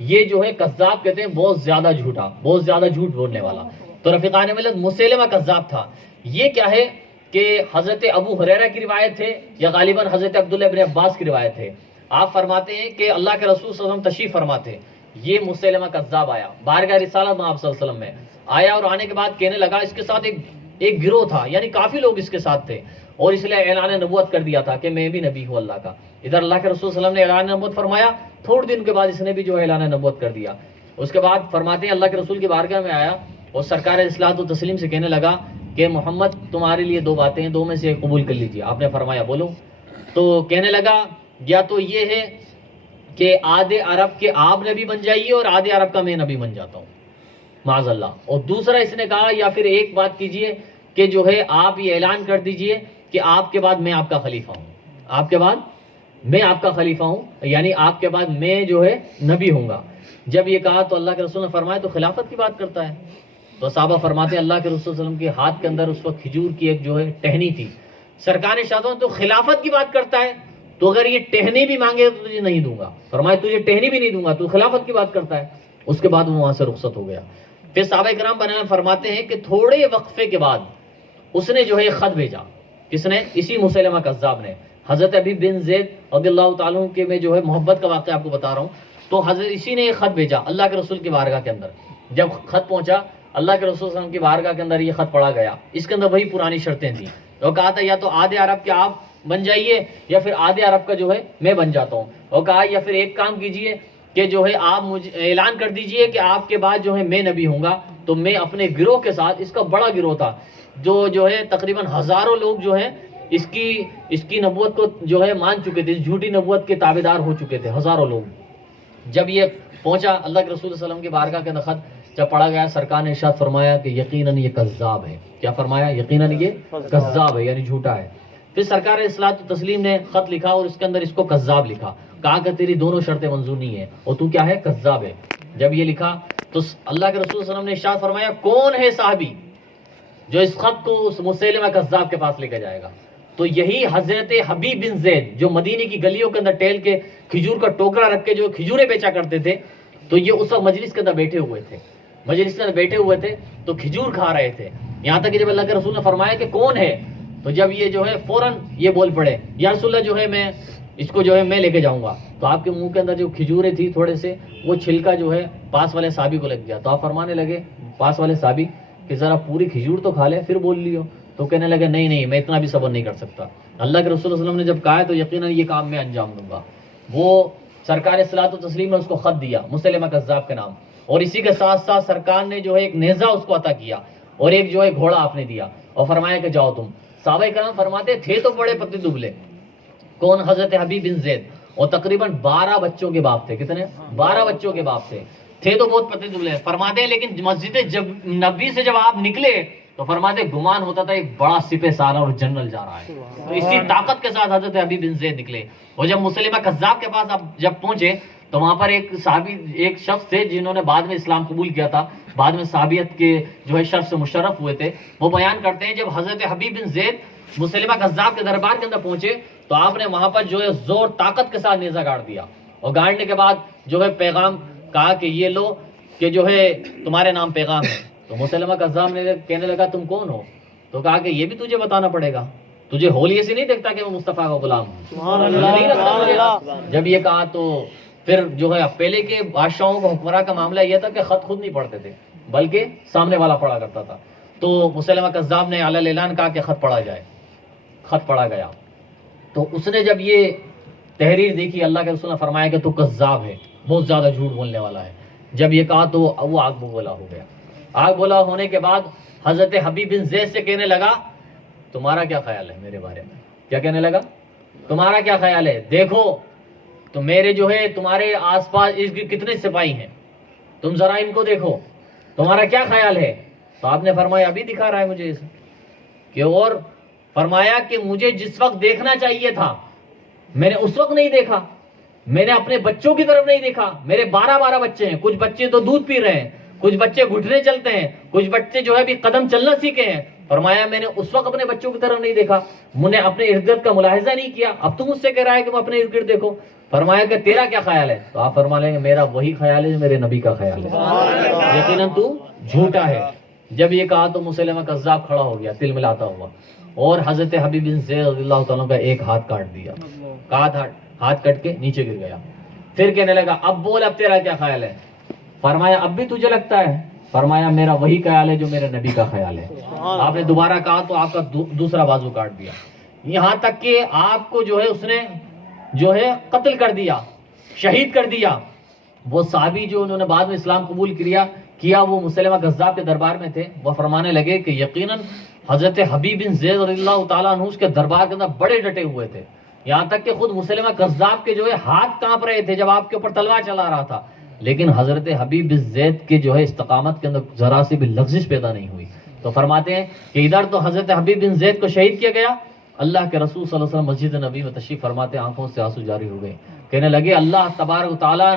یہ جو ہے کذاب کہتے ہیں بہت زیادہ جھوٹا, بہت زیادہ جھوٹ بولنے والا. تو رفیقان ملت مسیلمہ کذاب تھا. یہ کیا ہے کہ حضرت ابو ہریرہ کی روایت ہے یا غالباً حضرت عبداللہ ابن عباس کی روایت ہے. آپ فرماتے ہیں کہ اللہ کے رسول صلی اللہ علیہ وسلم تشریف فرماتے, یہ مسیلمہ کذاب آیا بارگاہ رسالت میں آپ صلی اللہ علیہ وسلم میں آیا, اور آنے کے بعد کہنے لگا, اس کے ساتھ ایک گروہ تھا, یعنی کافی لوگ اس کے ساتھ تھے, اور اس لیے اعلان نبوت کر دیا تھا کہ میں بھی نبی ہوں اللہ کا. ادھر اللہ کے رسول صلی اللہ علیہ وسلم نے اعلان نبوت فرمایا, تھوڑے دن کے بعد اس نے بھی جو اعلان نبوت کر دیا. اس کے بعد فرماتے ہیں اللہ کے رسول کی بارگاہ میں آیا اور سرکار اصلاحات و تسلیم سے کہنے لگا کہ محمد تمہارے لیے 2 باتیں ہیں, 2 میں سے ایک قبول کر لیجیے. آپ نے فرمایا بولو. تو کہنے لگا یا تو یہ ہے کہ آدھے عرب کے آپ نبی بن جائیے اور آدھے عرب کا میں نبی بن جاتا ہوں معاذ اللہ. اور دوسرا اس نے کہا یا پھر ایک بات کیجئے کہ جو ہے آپ یہ اعلان کر دیجئے کہ آپ کے بعد میں آپ کا خلیفہ ہوں, آپ کے بعد میں آپ کا خلیفہ ہوں, یعنی آپ کے بعد میں جو ہے نبی ہوں گا. جب یہ کہا تو اللہ کے رسول نے فرمایا تو خلافت کی بات کرتا ہے. تو صحابہ فرماتے ہیں اللہ کے رسول صلی اللہ علیہ وسلم کے ہاتھ کے اندر اس وقت کھجور کی ایک جو ہے ٹہنی تھی. سرکار نے ارشاد تو خلافت کی بات کرتا ہے, تو اگر یہ ٹہنی بھی مانگے تو تجھے نہیں دوں گا. فرمایا تجھے ٹہنی بھی نہیں دوں گا, تو خلافت کی بات کرتا ہے. اس کے بعد وہ وہاں سے رخصت ہو گیا. پھر صحابہ کرام بیان فرماتے ہیں کہ تھوڑے وقفے کے بعد اس نے جو ہے خط بھیجا. کس نے؟ اسی مسیلمہ کذاب نے. حضرت ابی بن زید رضی اللہ تعالیٰ عنہ کے میں جو ہے محبت کا واقعہ آپ کو بتا رہا ہوں. تو حضرت اسی نے یہ خط بھیجا اللہ کے رسول کی بارگاہ کے اندر. جب خط پہنچا اللہ کے رسول صلی اللہ علیہ وسلم کی بارگاہ کے اندر یہ خط پڑھا گیا. اس کے اندر وہی پرانی شرطیں تھیں. اور کہا تھا یا تو آدھے عرب کے آپ بن جائیے یا پھر آدھے عرب کا جو ہے میں بن جاتا ہوں. اور کہا یا پھر ایک کام کیجئے کہ جو ہے آپ مجھے اعلان کر دیجئے کہ آپ کے بعد جو ہے میں نبی ہوں گا. تو میں اپنے گروہ کے ساتھ, اس کا بڑا گروہ تھا جو ہے تقریباً ہزاروں لوگ جو ہیں اس کی نبوت کو جو ہے مان چکے تھے, اس جھوٹی نبوت کے تابعدار ہو چکے تھے ہزاروں لوگ. جب یہ پہنچا اللہ کے رسول صلی اللہ علیہ وسلم کی بارگاہ کے اندر خط جب پڑھا گیا, سرکار نے ارشاد فرمایا کہ یقیناً یہ کذاب ہے. کیا فرمایا؟ یقیناً یہ کذاب ہے, یعنی جھوٹا ہے. پھر سرکار اصلاحات و تسلیم نے خط لکھا اور اس کے اندر اس کو کذاب لکھا. کہا کہ تیری دونوں شرطیں منظور نہیں ہیں اور تو کیا ہے؟ کذاب ہے. جب یہ لکھا تو اللہ کے رسول صلی اللہ علیہ وسلم نے ارشاد فرمایا کون ہے صحابی جو اس خط کو اس مسیلمہ کذاب کے پاس لے کے جائے گا؟ تو یہی حضرت حبیب بن زید جو مدینے کی گلیوں کے اندر ٹہل کے کھجور کا ٹوکرا رکھ کے جو کھجوریں بیچا کرتے تھے. تو یہ اس وقت مجلس کے اندر بیٹھے ہوئے تھے, مجلس کے اندر بیٹھے ہوئے تھے تو کھجور کھا رہے تھے. یہاں تک کہ جب اللہ کے رسول نے فرمایا کہ کون ہے, تو جب یہ جو ہے فوراً یہ بول پڑے یا رسول اللہ جو ہے میں اس کو جو ہے میں لے کے جاؤں گا. تو آپ کے منہ کے اندر جو کھجوریں تھی تھوڑے سے وہ چھلکا جو ہے پاس والے صحابی کو لگ گیا. تو آپ فرمانے لگے پاس والے صحابی کہ ذرا پوری کھجور تو کھا لے پھر بول لیو. تو کہنے لگے نہیں میں اتنا بھی صبر نہیں کر سکتا. اللہ کے رسول صلی اللہ علیہ وسلم نے جب کہا تو یقیناً یہ کام میں انجام دوں گا. وہ سرکار اصلاحات و تسلیم نے اس کو خط دیا مسیلمہ کذاب کے نام, اور اسی کے ساتھ ساتھ سرکار نے جو ہے ایک نیزہ اس کو عطا کیا اور ایک جو ہے گھوڑا آپ نے دیا اور فرمایا کہ جاؤ تم. صحابہ کرام فرماتے تھے تو بڑے پتلے دبلے. کون؟ حضرت حبیب بن زید, اور تقریباً 12 بچوں کے باپ تھے. کتنے؟ 12 بچوں کے باپ تھے تو بہت پتلے دبلے. فرماتے ہیں لیکن مسجد جب نبی سے جب آپ نکلے تو فرماتے گمان ہوتا تھا ایک بڑا سپہ سالار اور جنرل جا رہا ہے. تو اسی طاقت کے ساتھ حضرت حبیب بن زید نکلے. اور جب مسیلمہ کذاب کے پاس آپ جب پہنچے تو وہاں پر ایک صحابی، ایک شخص تھے جنہوں نے بعد میں اسلام قبول کیا تھا، بعد میں صحابیت کے جو ہے شرف سے مشرف ہوئے تھے. وہ بیان کرتے ہیں جب حضرت حبیب بن زید مسلمہ کذاب کے دربار کے اندر پہنچے تو آپ نے وہاں پر جو ہے زور طاقت کے ساتھ نیزہ گاڑ دیا، اور گاڑنے کے بعد جو ہے پیغام کہا کہ یہ لو کہ جو ہے تمہارے نام پیغام ہے. تو مسلمہ کذاب نے کہنے لگا تم کون ہو؟ تو کہا کہ یہ بھی تجھے بتانا پڑے گا، تجھے ہولی سے نہیں دیکھتا کہ میں مصطفیٰ کا غلام ہوں، نہیں رکھتا مجھے. جب یہ کہا تو پھر جو ہے پہلے کے بادشاہوں کو حکمراں کا معاملہ یہ تھا کہ خط خود نہیں پڑھتے تھے بلکہ سامنے والا پڑھا کرتا تھا. تو مسلمہ کذاب نے علی الاعلان کہا کہ خط پڑھا جائے. خط پڑھا گیا تو اس نے جب یہ تحریر دیکھی، اللہ کے رسول نے فرمایا کہ تو کذاب ہے، بہت زیادہ جھوٹ بولنے والا ہے. جب یہ کہا تو وہ آگ بگولا ہو گیا. آگ بگولا ہونے کے بعد حضرت حبیب بن زید سے کہنے لگا تمہارا کیا خیال ہے میرے بارے میں؟ کیا کہنے لگا؟ تمہارا کیا خیال ہے؟ دیکھو تو میرے جو ہے تمہارے آس پاس اس کے کتنے سپاہی ہیں، تم ذرا ان کو دیکھو، تمہارا کیا خیال ہے؟ تو آپ نے فرمایا ابھی دکھا رہا ہے مجھے اسے کہ، اور فرمایا کہ مجھے جس وقت دیکھنا چاہیے تھا میں نے اس وقت نہیں دیکھا، میں نے اپنے بچوں کی طرف نہیں دیکھا. میرے 12 بچے ہیں، کچھ بچے تو دودھ پی رہے ہیں، کچھ بچے گھٹنے چلتے ہیں، کچھ بچے جو ہے ابھی قدم چلنا سیکھے ہیں. فرمایا میں نے اس وقت اپنے بچوں کی طرف نہیں دیکھا، میں نے اپنے ارد گرد کا ملاحظہ نہیں کیا، اب تم مجھ سے کہہ رہا ہے کہ میں اپنے ارد گرد دیکھو. فرمایا کہ تیرا کیا خیال ہے؟ تو آپ فرما لیں گے میرا وہی خیال ہے جو میرے نبی کا خیال ہے، یقیناً تو جھوٹا ہے. جب یہ کہا تو مسلمہ کذاب کھڑا ہو گیا تل ملاتا ہوا، اور حضرت حبیب بن زید رضی اللہ تعالیٰ کا ایک ہاتھ کاٹ دیا. ہاتھ کٹ کے نیچے گر گیا. پھر کہنے لگا اب بول اب تیرا کیا خیال ہے؟ فرمایا اب بھی تجھے لگتا ہے؟ فرمایا میرا وہی خیال ہے جو میرے نبی کا خیال ہے. آپ نے دوبارہ کہا تو آپ کا دوسرا بازو کاٹ دیا، یہاں تک کہ آپ کو جو ہے اس نے جو ہے قتل کر دیا، شہید کر دیا. وہ صحابی جو انہوں نے بعد میں اسلام قبول کیا وہ مسلمہ کذاب کے دربار میں تھے. وہ فرمانے لگے کہ یقیناً حضرت حبیب بن زید رضی اللہ تعالیٰ عنہ اس کے دربار کے اندر بڑے ڈٹے ہوئے تھے، یہاں تک کہ خود مسلمہ کذاب کے جو ہے ہاتھ کانپ رہے تھے جب آپ کے اوپر تلوار چلا رہا تھا، لیکن حضرت حبیب بن زید کے جو ہے استقامت کے اندر ذرا سی بھی لغزش پیدا نہیں ہوئی. تو فرماتے ہیں کہ ادھر تو حضرت حبیب بن زید کو شہید کیا گیا، اللہ کے رسول صلی اللہ علیہ وسلم مسجد نبی میں تشریف فرماتے آنکھوں سے آنسو جاری ہو گئے، کہنے لگے اللہ تبارک و تعالیٰ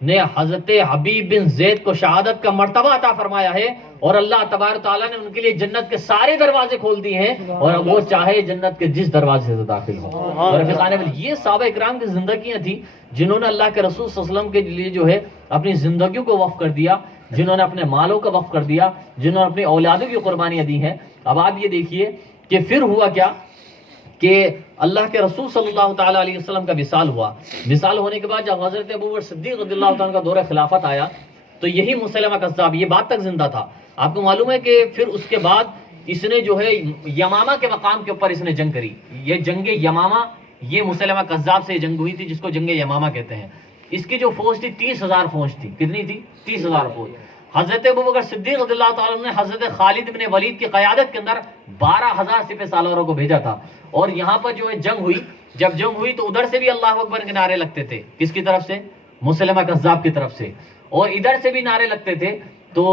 نے حضرت حبیب بن زید کو شہادت کا مرتبہ عطا فرمایا ہے، اور اللہ تبارک و تعالیٰ نے ان کے لیے جنت کے سارے دروازے کھول دیے ہیں، اور اب وہ چاہے جنت کے جس دروازے سے داخل ہو. اور رفیقان یہ صحابہ اکرام کی زندگیاں تھیں جنہوں نے اللہ کے رسول صلی اللہ علیہ وسلم کے لیے جو ہے اپنی زندگیوں کو وقف کر دیا، جنہوں نے اپنے مالوں کا وقف کر دیا، جنہوں نے اپنی اولادوں کی قربانیاں دی ہیں. اب آپ یہ دیکھیے کہ پھر ہوا کیا کہ اللہ کے رسول صلی اللہ تعالیٰ علیہ وسلم کا وصال ہوا. وصال ہونے کے بعد جب حضرت ابوبکر صدیق رضی اللہ تعالیٰ کا دور خلافت آیا تو یہی مسلمہ کذاب یہ بات تک زندہ تھا. آپ کو معلوم ہے کہ پھر اس کے بعد اس نے جو ہے یمامہ کے مقام کے اوپر اس نے جنگ کری. یہ جنگ یمامہ، یہ مسلمہ کذاب سے جنگ ہوئی تھی جس کو جنگ یمامہ کہتے ہیں. اس کی جو فوج تھی 30,000 فوج تھی. کتنی تھی؟ 30,000 فوج. حضرت ابوبکر صدیق رضی اللہ تعالیٰ نے حضرت خالد بن ولید کی قیادت کے اندر 12,000 سپہ سالاروں کو بھیجا تھا، اور یہاں پر جو ہے جنگ ہوئی. جب جنگ ہوئی تو ادھر سے بھی اللہ اکبر کے نعرے لگتے تھے. کس کی طرف سے؟ مسلمہ کذاب کی طرف سے. اور ادھر سے بھی نعرے لگتے تھے. تو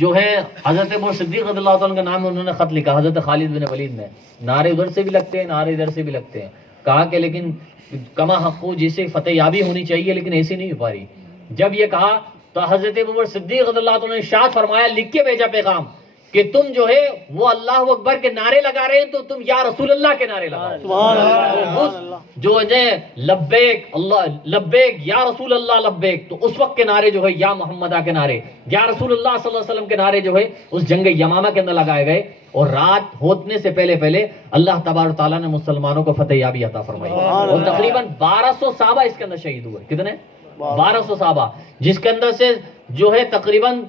جو ہے حضرت ابو صدیق رضی اللہ تعالیٰ کا نام انہوں نے خط لکھا حضرت خالد بن ولید نے. نعرے ادھر سے بھی لگتے ہیں، نعرے ادھر سے بھی لگتے ہیں. کہا کہ لیکن کما حقو جسے فتح یابی ہونی چاہیے لیکن ایسی نہیں ہو پا رہی. جب یہ کہا تو حضرت ابو صدیق رضی اللہ تعالیٰ نے ارشاد فرمایا، لکھ کے بھیجا پیغام کہ تم جو ہے وہ اللہ اکبر کے نعرے لگا رہے ہیں تو تم یا رسول اللہ کے نعرے لگاؤ. جو ہے لبیک اللہ لبیک یا رسول اللہ لبیک، تو اس وقت کے نعرے جو ہے یا محمدہ کے نعرے، یا رسول اللہ صلی اللہ علیہ وسلم کے نعرے جو ہے اس جنگ یمامہ کے اندر لگائے گئے. اور رات ہونے سے پہلے اللہ تبارک تعالیٰ نے مسلمانوں کو فتح یابی عطا فرمائی، اور تقریباً 1200 صحابہ اس کے اندر شہید ہوئے. کتنے؟ 1200 صحابہ، جس کے اندر سے جو ہے تقریباً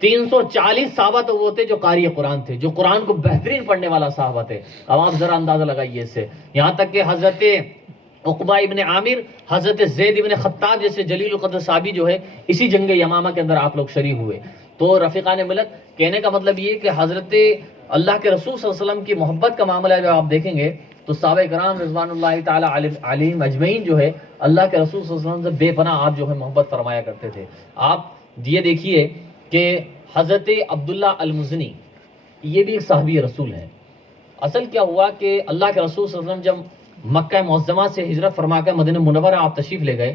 340 صحابہ تو وہ تھے جو قاری قرآن تھے، جو قرآن کو بہترین پڑھنے والا صحابہ تھے. اب آپ ذرا اندازہ لگائیے اس سے. یہاں تک کہ حضرت عقبہ ابن عامر، حضرت زید ابن خطاب جیسے جلیل القدر صحابی جو ہے اسی جنگ یمامہ کے اندر آپ لوگ شریک ہوئے. تو رفیقان ملت کہنے کا مطلب یہ کہ حضرت اللہ کے رسول صلی اللہ علیہ وسلم کی محبت کا معاملہ جب آپ دیکھیں گے تو صحابہ کرام رضوان اللہ تعالیٰ علیہم اجمعین جو ہے اللہ کے رسول صلی اللہ علیہ وسلم سے بے پناہ آپ جو ہے محبت فرمایا کرتے تھے. آپ یہ دیکھیے کہ حضرت عبداللہ المزنی یہ بھی ایک صحابی رسول ہیں. اصل کیا ہوا کہ اللہ کے رسول صلی اللہ علیہ وسلم جب مکہ معظمہ سے ہجرت فرما کر مدینہ منورہ آپ تشریف لے گئے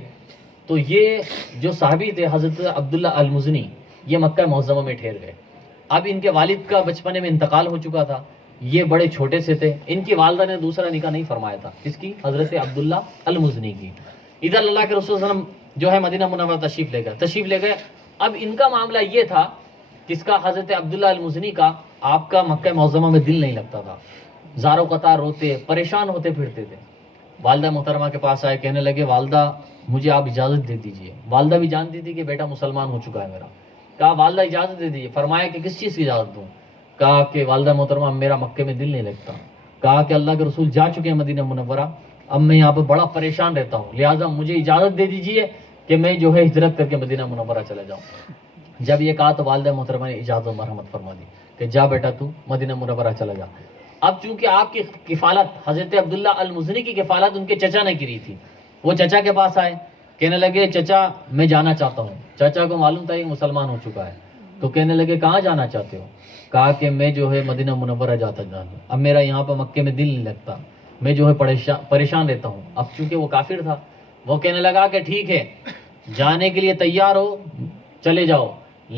تو یہ جو صحابی تھے حضرت عبداللہ المزنی، یہ مکہ معظمہ میں ٹھہر گئے. اب ان کے والد کا بچپنے میں انتقال ہو چکا تھا، یہ بڑے چھوٹے سے تھے. ان کی والدہ نے دوسرا نکاح نہیں فرمایا تھا. کس کی؟ حضرت عبداللہ المزنی کی. ادھر اللہ کے رسول صلی اللہ علیہ وسلم جو ہے مدینہ منورہ تشریف لے گئے. اب ان کا معاملہ یہ تھا، کس کا؟ حضرت عبداللہ المزنی کا. آپ کا مکہ معظمہ میں دل نہیں لگتا تھا، زار و قطار روتے پریشان ہوتے پھرتے تھے. والدہ محترمہ کے پاس آئے، کہنے لگے والدہ مجھے آپ اجازت دے دیجئے. والدہ بھی جانتی تھی کہ بیٹا مسلمان ہو چکا ہے میرا. کہا والدہ اجازت دے دیجئے. فرمایا کہ کس چیز کی اجازت دوں؟ کہا کہ والدہ محترمہ میرا مکے میں دل نہیں لگتا. کہا کہ اللہ کے رسول جا چکے ہیں مدینہ منورہ، اب میں یہاں پہ بڑا پریشان رہتا ہوں، لہٰذا مجھے اجازت دے دیجئے کہ میں جو ہے ہجرت کر کے مدینہ منورہ چلا جاؤں. جب یہ کہا تو والدہ محترمہ نے اجازت و مرحمت فرما دی کہ جا بیٹا تو مدینہ منورہ چلا جا. اب چونکہ آپ کی کفالت، حضرت عبداللہ المزنی کی کفالت ان کے چچا نے کی تھی، وہ چچا کے پاس آئے، کہنے لگے چچا میں جانا چاہتا ہوں. چچا کو معلوم تھا کہ مسلمان ہو چکا ہے، تو کہنے لگے کہاں جانا چاہتے ہو؟ کہا کہ میں جو ہے مدینہ منورہ جاتا جانا، اب میرا یہاں پہ مکے میں دل نہیں لگتا، میں جو ہے پریشان رہتا ہوں. اب چونکہ وہ کافر تھا، وہ کہنے لگا کہ ٹھیک ہے جانے کے لیے تیار ہو چلے جاؤ،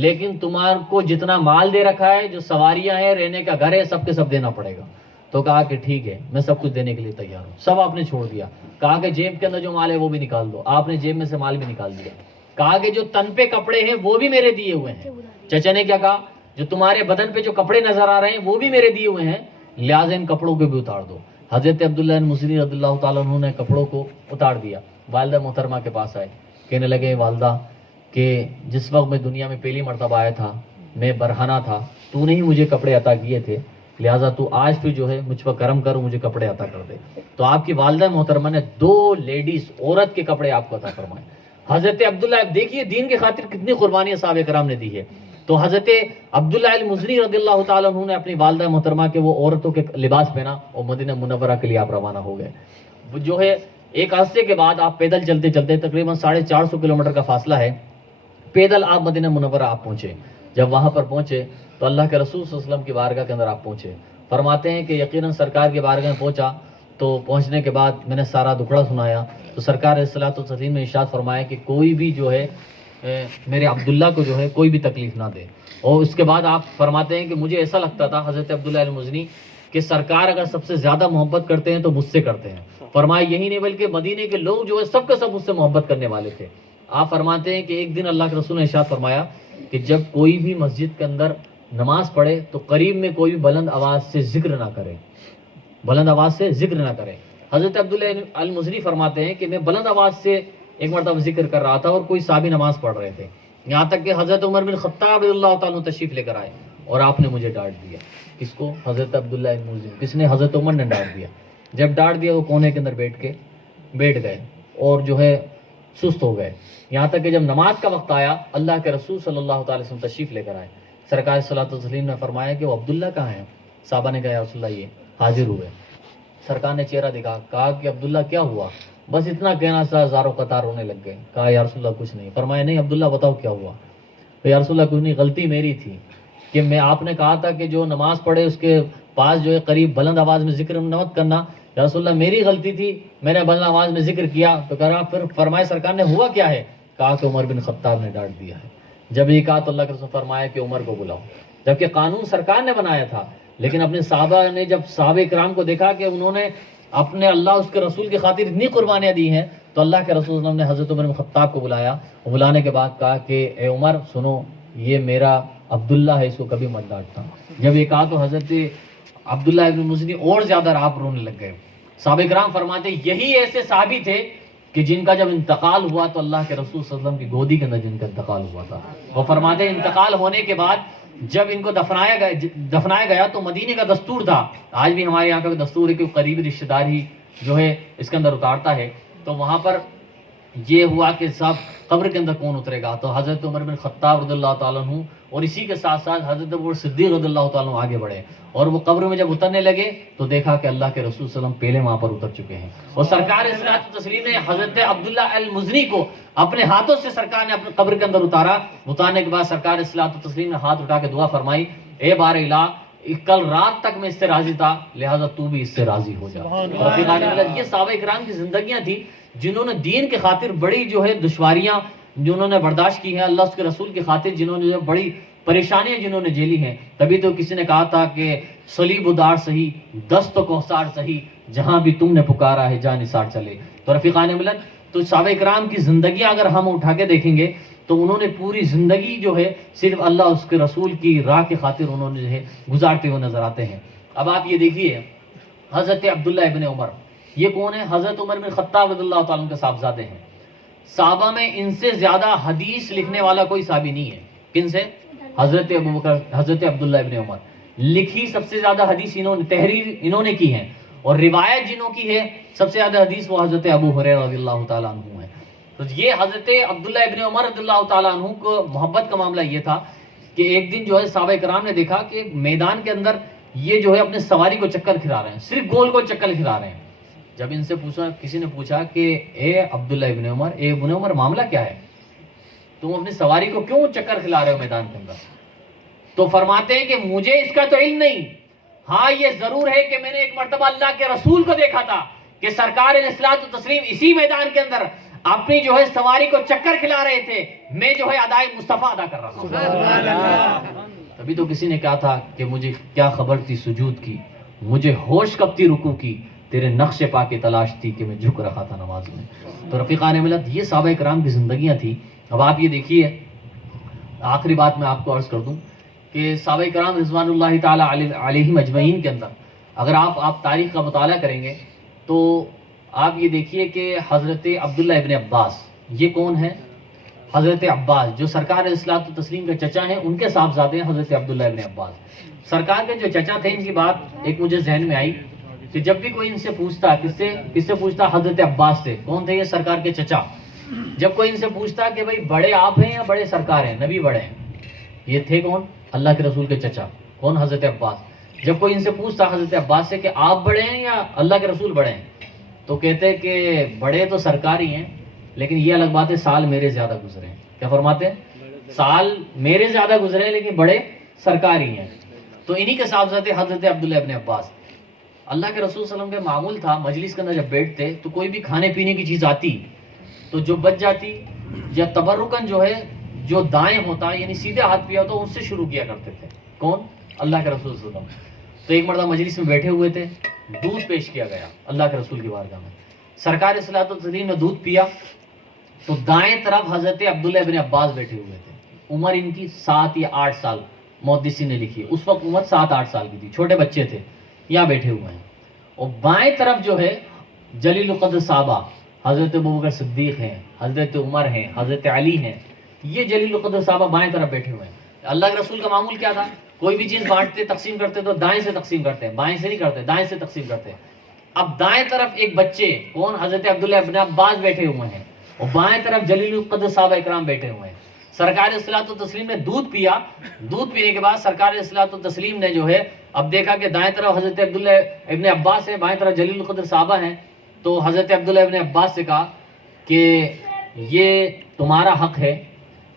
لیکن تمہارے کو جتنا مال دے رکھا ہے، جو سواریاں ہیں، رہنے کا گھر ہے، سب کے سب دینا پڑے گا. تو کہا کہ ٹھیک ہے میں سب کچھ دینے کے لیے تیار ہوں. سب آپ نے چھوڑ دیا. کہا کہ جیب کے اندر جو مال ہے وہ بھی نکال دو. آپ نے جیب میں سے مال بھی نکال دیا. کہا کہ جو تن پہ کپڑے ہیں وہ بھی میرے دیے ہوئے ہیں. چچا نے کیا کہا؟ جو تمہارے بدن پہ جو کپڑے نظر آ رہے ہیں وہ بھی میرے دیے ہوئے ہیں، لہٰذا ان کپڑوں کو بھی اتار دو. حضرت عبداللہ المزنی رضی اللہ تعالیٰ عنہ نے کپڑوں کو اتار دیا. والدہ محترمہ کے پاس آئے، کہنے لگے والدہ کہ جس وقت میں دنیا میں پہلی مرتبہ آیا تھا میں برہنہ تھا، تو نے ہی مجھے کپڑے عطا کیے تھے، لہٰذا تو آج پھر جو ہے مجھ پر کرم کر مجھے کپڑے عطا کر دے. تو آپ کی والدہ محترمہ نے 2 لیڈیز عورت کے کپڑے آپ کو عطا فرمائے. حضرت عبداللہ، دیکھیے دین کی خاطر کتنی قربانی صحابہ کرام نے دی ہے. تو حضرت عبداللہ المزنی رضی اللہ تعالیٰ عنہ نے اپنی والدہ محترمہ کے وہ عورتوں کے لباس پہنا اور مدینہ منورہ کے لیے آپ روانہ ہو گئے. وہ جو ہے ایک عرصے کے بعد آپ پیدل چلتے چلتے، تقریباً 450 کلومیٹر کا فاصلہ ہے، پیدل آپ مدینہ منورہ آپ پہنچے. جب وہاں پر پہنچے تو اللہ کے رسول صلی اللہ علیہ وسلم کی بارگاہ کے اندر آپ پہنچے. فرماتے ہیں کہ یقیناً سرکار کی بارگاہ میں پہنچا تو پہنچنے کے بعد میں نے سارا دکھڑا سنایا تو سرکار علیہ الصلوۃ والتسلیم نے ارشاد فرمایا کہ کوئی بھی جو ہے میرے عبداللہ کو جو ہے کوئی بھی تکلیف نہ دے. اور اس کے بعد آپ فرماتے ہیں کہ مجھے ایسا لگتا تھا حضرت عبداللہ المزنی کہ سرکار اگر سب سے زیادہ محبت کرتے ہیں تو مجھ سے کرتے ہیں. فرمایا یہی نہیں بلکہ مدینے کے لوگ جو ہے سب کے سب مجھ سے محبت کرنے والے تھے. آپ فرماتے ہیں کہ ایک دن اللہ کے رسول نے ارشاد فرمایا کہ جب کوئی بھی مسجد کے اندر نماز پڑھے تو قریب میں کوئی بھی بلند آواز سے ذکر نہ کرے، بلند آواز سے ذکر نہ کرے. حضرت عبداللہ المزنی فرماتے ہیں کہ میں بلند آواز سے ایک مرتبہ ذکر کر رہا تھا اور کوئی صحابی نماز پڑھ رہے تھے، یہاں تک کہ حضرت عمر بن خطاب رضی اللہ تعالیٰ عنہ تشریف لے کر آئے اور آپ نے مجھے ڈانٹ دیا. کس کو؟ حضرت عبداللہ المزنی. کس نے؟ حضرت عمر نے ڈانٹ دیا. جب ڈانٹ دیا وہ کونے کے اندر بیٹھ گئے اور جو ہے سست ہو گئے. یہاں تک کہ جب نماز کا وقت آیا اللہ کے رسول صلی اللہ تعالی وسلم تشریف لے کر آئے. سرکار صلی اللہ علیہ وسلم نے فرمایا کہ وہ عبداللہ کہاں ہیں؟ صحابہ نے کہا یا رسول اللہ یہ حاضر ہوئے. سرکار نے چہرہ دکھا، کہا کہ عبداللہ کیا ہوا؟ بس اتنا کہنا سا زارو قطار رونے لگ گئے. کہا یا رسول اللہ کچھ نہیں. فرمایا نہیں عبداللہ بتاؤ کیا ہوا؟ تو یا رسول اللہ کچھ نہیں، غلطی میری تھی کہ میں آپ نے کہا تھا کہ جو نماز پڑھے اس کے پاس جو ہے قریب بلند آواز میں ذکر مت کرنا. یا رسول اللہ میری غلطی تھی، میں نے بلند آواز میں ذکر کیا. تو کہا پھر فرمایا سرکار نے ہوا کیا ہے؟ کہا کہ عمر بن خطاب نے ڈانٹ دیا ہے. جب یہ کہا تو اللہ کے رسول فرمایا کہ عمر کو بلاؤ. جبکہ قانون سرکار نے بنایا تھا، لیکن اپنے صحابہ نے جب صحابہ کرام کو دیکھا کہ انہوں نے اپنے اللہ اس کے رسول کی خاطر اتنی قربانیاں دی ہیں تو اللہ کے رسول صلی اللہ علیہ وسلم نے حضرت عمر بن خطاب کو بلایا. اور بلانے کے بعد کہا کہ اے عمر سنو، یہ میرا عبداللہ ہے، اس کو کبھی مت ڈانٹتا. جب یہ کہا تو حضرت عبداللہ ابن مزنی اور زیادہ آپ رونے لگ گئے. صحابہ کرام فرماتے یہی ایسے صحابی تھے کہ جن کا جب انتقال ہوا تو اللہ کے رسول صلی اللہ علیہ وسلم کی گودی کے اندر جن کا انتقال ہوا تھا. وہ فرماتے انتقال ہونے کے بعد جب ان کو دفنایا گیا تو مدینے کا دستور تھا، آج بھی ہمارے یہاں کا دستور ہے کہ قریبی رشتہ دار ہی جو ہے اس کے اندر اتارتا ہے. تو وہاں پر یہ ہوا کہ صاحب قبر کے اندر کون اترے گا؟ تو حضرت عمر بن خطاب رضی اللہ تعالیٰ عنہ اور اسی کے ساتھ ساتھ حضرت ابو صدیق رضی اللہ تعالیٰ عنہ آگے بڑھے اور وہ قبر میں جب اترنے لگے تو دیکھا کہ اللہ کے رسول صلی اللہ علیہ وسلم پہلے وہاں پر اتر چکے ہیں. اور سرکار صلوات و تسلیم نے حضرت عبداللہ المزنی کو اپنے ہاتھوں سے سرکار نے اپنے قبر کے اندر اتارا. اتارنے کے بعد سرکار صلوات و تسلیم نے ہاتھ اٹھا کے دعا فرمائی، اے بار الہ کل رات تک میں اس سے راضی تھا، لہٰذا تو بھی اس سے راضی ہو جا. یہ صحابہ کرام کی زندگیاں تھی جنہوں نے دین کے خاطر بڑی جو ہے دشواریاں جنہوں نے برداشت کی ہیں، اللہ اس کے رسول کی خاطر جنہوں نے جو بڑی پریشانیاں جنہوں نے جھیلی ہیں، تبھی تو کسی نے کہا تھا کہ صلیب ادار سہی دست و کوثار سہی، جہاں بھی تم نے پکارا ہے جان نثار چلے۔ تو رفیقان ملت، تو صحابہ کرام کی زندگیاں اگر ہم اٹھا کے دیکھیں گے تو انہوں نے پوری زندگی جو ہے صرف اللہ اس کے رسول کی راہ کی خاطر انہوں نے جو ہے گزارتے ہوئے نظر آتے ہیں۔ اب آپ یہ دیکھیے حضرت عبداللہ ابن عمر، یہ کون ہے؟ حضرت عمر بن خطاب رضی اللہ تعالیٰ عنہ کے صاحبزادے ہیں۔ صحابہ میں ان سے زیادہ حدیث لکھنے والا کوئی صحابی نہیں ہے۔ کن سے؟ حضرت ابوبکر، حضرت عبداللہ ابن عمر۔ لکھی سب سے زیادہ حدیث انہوں نے، تحریر انہوں نے کی ہے، اور روایت جنہوں کی ہے سب سے زیادہ حدیث وہ حضرت ابو ہریرہ رضی اللہ تعالیٰ عنہ ہے۔ تو یہ حضرت عبداللہ ابن عمر رضی اللہ تعالیٰ عنہ کو محبت کا معاملہ یہ تھا کہ ایک دن جو ہے صحابہ کرام نے دیکھا کہ میدان کے اندر یہ جو ہے اپنے سواری کو چکر کھلا رہے ہیں، صرف گول گول چکر کھلا رہے ہیں۔ جب ان سے پوچھا، کسی نے پوچھا کہ اے عبداللہ ابن عمر، اے ابن عمر، معاملہ کیا ہے؟ تم اپنی سواری کو کیوں چکر کھلا رہے ہو میدان کے اندر؟ تو فرماتے ہیں کہ مجھے اس کا تو علم نہیں، ہاں یہ ضرور ہے کہ میں نے ایک مرتبہ اللہ کے رسول کو دیکھا تھا کہ سرکار علیہ الصلوۃ والتسلیم اسی میدان کے اندر اپنی جو ہے سواری کو چکر کھلا رہے تھے، میں جو ہے ادائے مصطفیٰ ادا کر رہا ہوں۔ تبھی تو کسی نے کہا تھا کہ مجھے کیا خبر تھی سجود کی، مجھے ہوش کب تھی رکوع کی، تیرے نقش پا کے تلاش تھی کہ میں جھک رہا تھا نماز میں۔ تو رفیقان ملت، یہ صحابہ کرام کی زندگیاں تھی۔ اب آپ یہ دیکھیے، آخری بات میں آپ کو عرض کر دوں کہ صحابہ کرام رضوان اللہ تعالیٰ علیہم اجمعین کے اندر اگر آپ تاریخ کا مطالعہ کریں گے تو آپ یہ دیکھیے کہ حضرت عبداللہ ابن عباس، یہ کون ہے؟ حضرت عباس جو سرکار علیہ الصلوۃ والتسلیم کے چچا ہیں، ان کے صاحبزادے ہیں حضرت عبداللہ ابن عباس۔ سرکار کے جو چچا تھے، ان کی بات ایک مجھے ذہن میں آئی کہ جب بھی کوئی ان سے پوچھتا، کس سے پوچھتا؟ حضرت عباس سے۔ کون تھے یہ؟ سرکار کے چچا۔ جب کوئی ان سے پوچھتا کہ بھائی بڑے آپ ہیں یا بڑے سرکار ہیں، نبی بڑے ہیں؟ یہ تھے کون؟ اللہ کے رسول کے چچا۔ کون؟ حضرت عباس۔ جب کوئی ان سے پوچھتا حضرت عباس سے کہ آپ بڑے ہیں یا اللہ کے رسول بڑے ہیں، تو کہتے کہ بڑے تو سرکار ہی ہیں، لیکن یہ الگ بات ہے سال میرے زیادہ گزرے ہیں۔ کیا فرماتے ہیں؟ سال میرے زیادہ گزرے ہیں لیکن بڑے سرکار ہی ہیں۔ تو انہی کے صاحبزادے حضرت عبداللہ ابن عباس۔ اللہ کے رسول صلی اللہ علیہ وسلم کا معمول تھا مجلس کے اندر جب بیٹھتے تو کوئی بھی کھانے پینے کی چیز آتی تو جو بچ جاتی یا تبرکن جو ہے جو دائیں ہوتا یعنی سیدھے ہاتھ پیا تو اس سے شروع کیا کرتے تھے۔ کون؟ اللہ کے رسول صلی اللہ علیہ وسلم۔ تو ایک مرتبہ مجلس میں بیٹھے ہوئے تھے، دودھ پیش کیا گیا اللہ کے رسول کی بارگاہ میں۔ سرکار صلی اللہ علیہ وسلم نے دودھ پیا تو دائیں طرف حضرت عبداللہ ابن عباس بیٹھے ہوئے تھے۔ عمر ان کی 7 یا 8 سال محدثین نے لکھی ہے، اس وقت عمر 7-8 سال کی تھی، چھوٹے بچے تھے، یہاں بیٹھے ہوئے ہیں۔ اور بائیں طرف جو ہے جلیل القدر صحابہ حضرت ابوبکر صدیق ہیں، حضرت عمر ہیں، حضرت علی ہیں، یہ جلیل القدر صحابہ بائیں طرف بیٹھے ہوئے ہیں۔ اللہ کے رسول کا معمول کیا تھا؟ کوئی بھی چیز بانٹتے تقسیم کرتے تو دائیں سے تقسیم کرتے ہیں، بائیں سے نہیں کرتے، دائیں سے تقسیم کرتے ہیں۔ اب دائیں طرف ایک بچے کون؟ حضرت عبداللہ ابن عباس بیٹھے ہوئے ہیں، اور بائیں طرف جلیل القدر صحابہ اکرام بیٹھے ہوئے ہیں۔ سرکار علیہ الصلوۃ والتسلیم نے دودھ پیا، دودھ پینے کے بعد سرکار علیہ الصلوۃ والتسلیم نے جو ہے اب دیکھا کہ دائیں طرف حضرت عبداللہ ابن عباس ہے، بائیں طرف جلیل القدر صحابہ ہیں، تو حضرت عبداللہ ابن عباس سے کہا کہ یہ تمہارا حق ہے،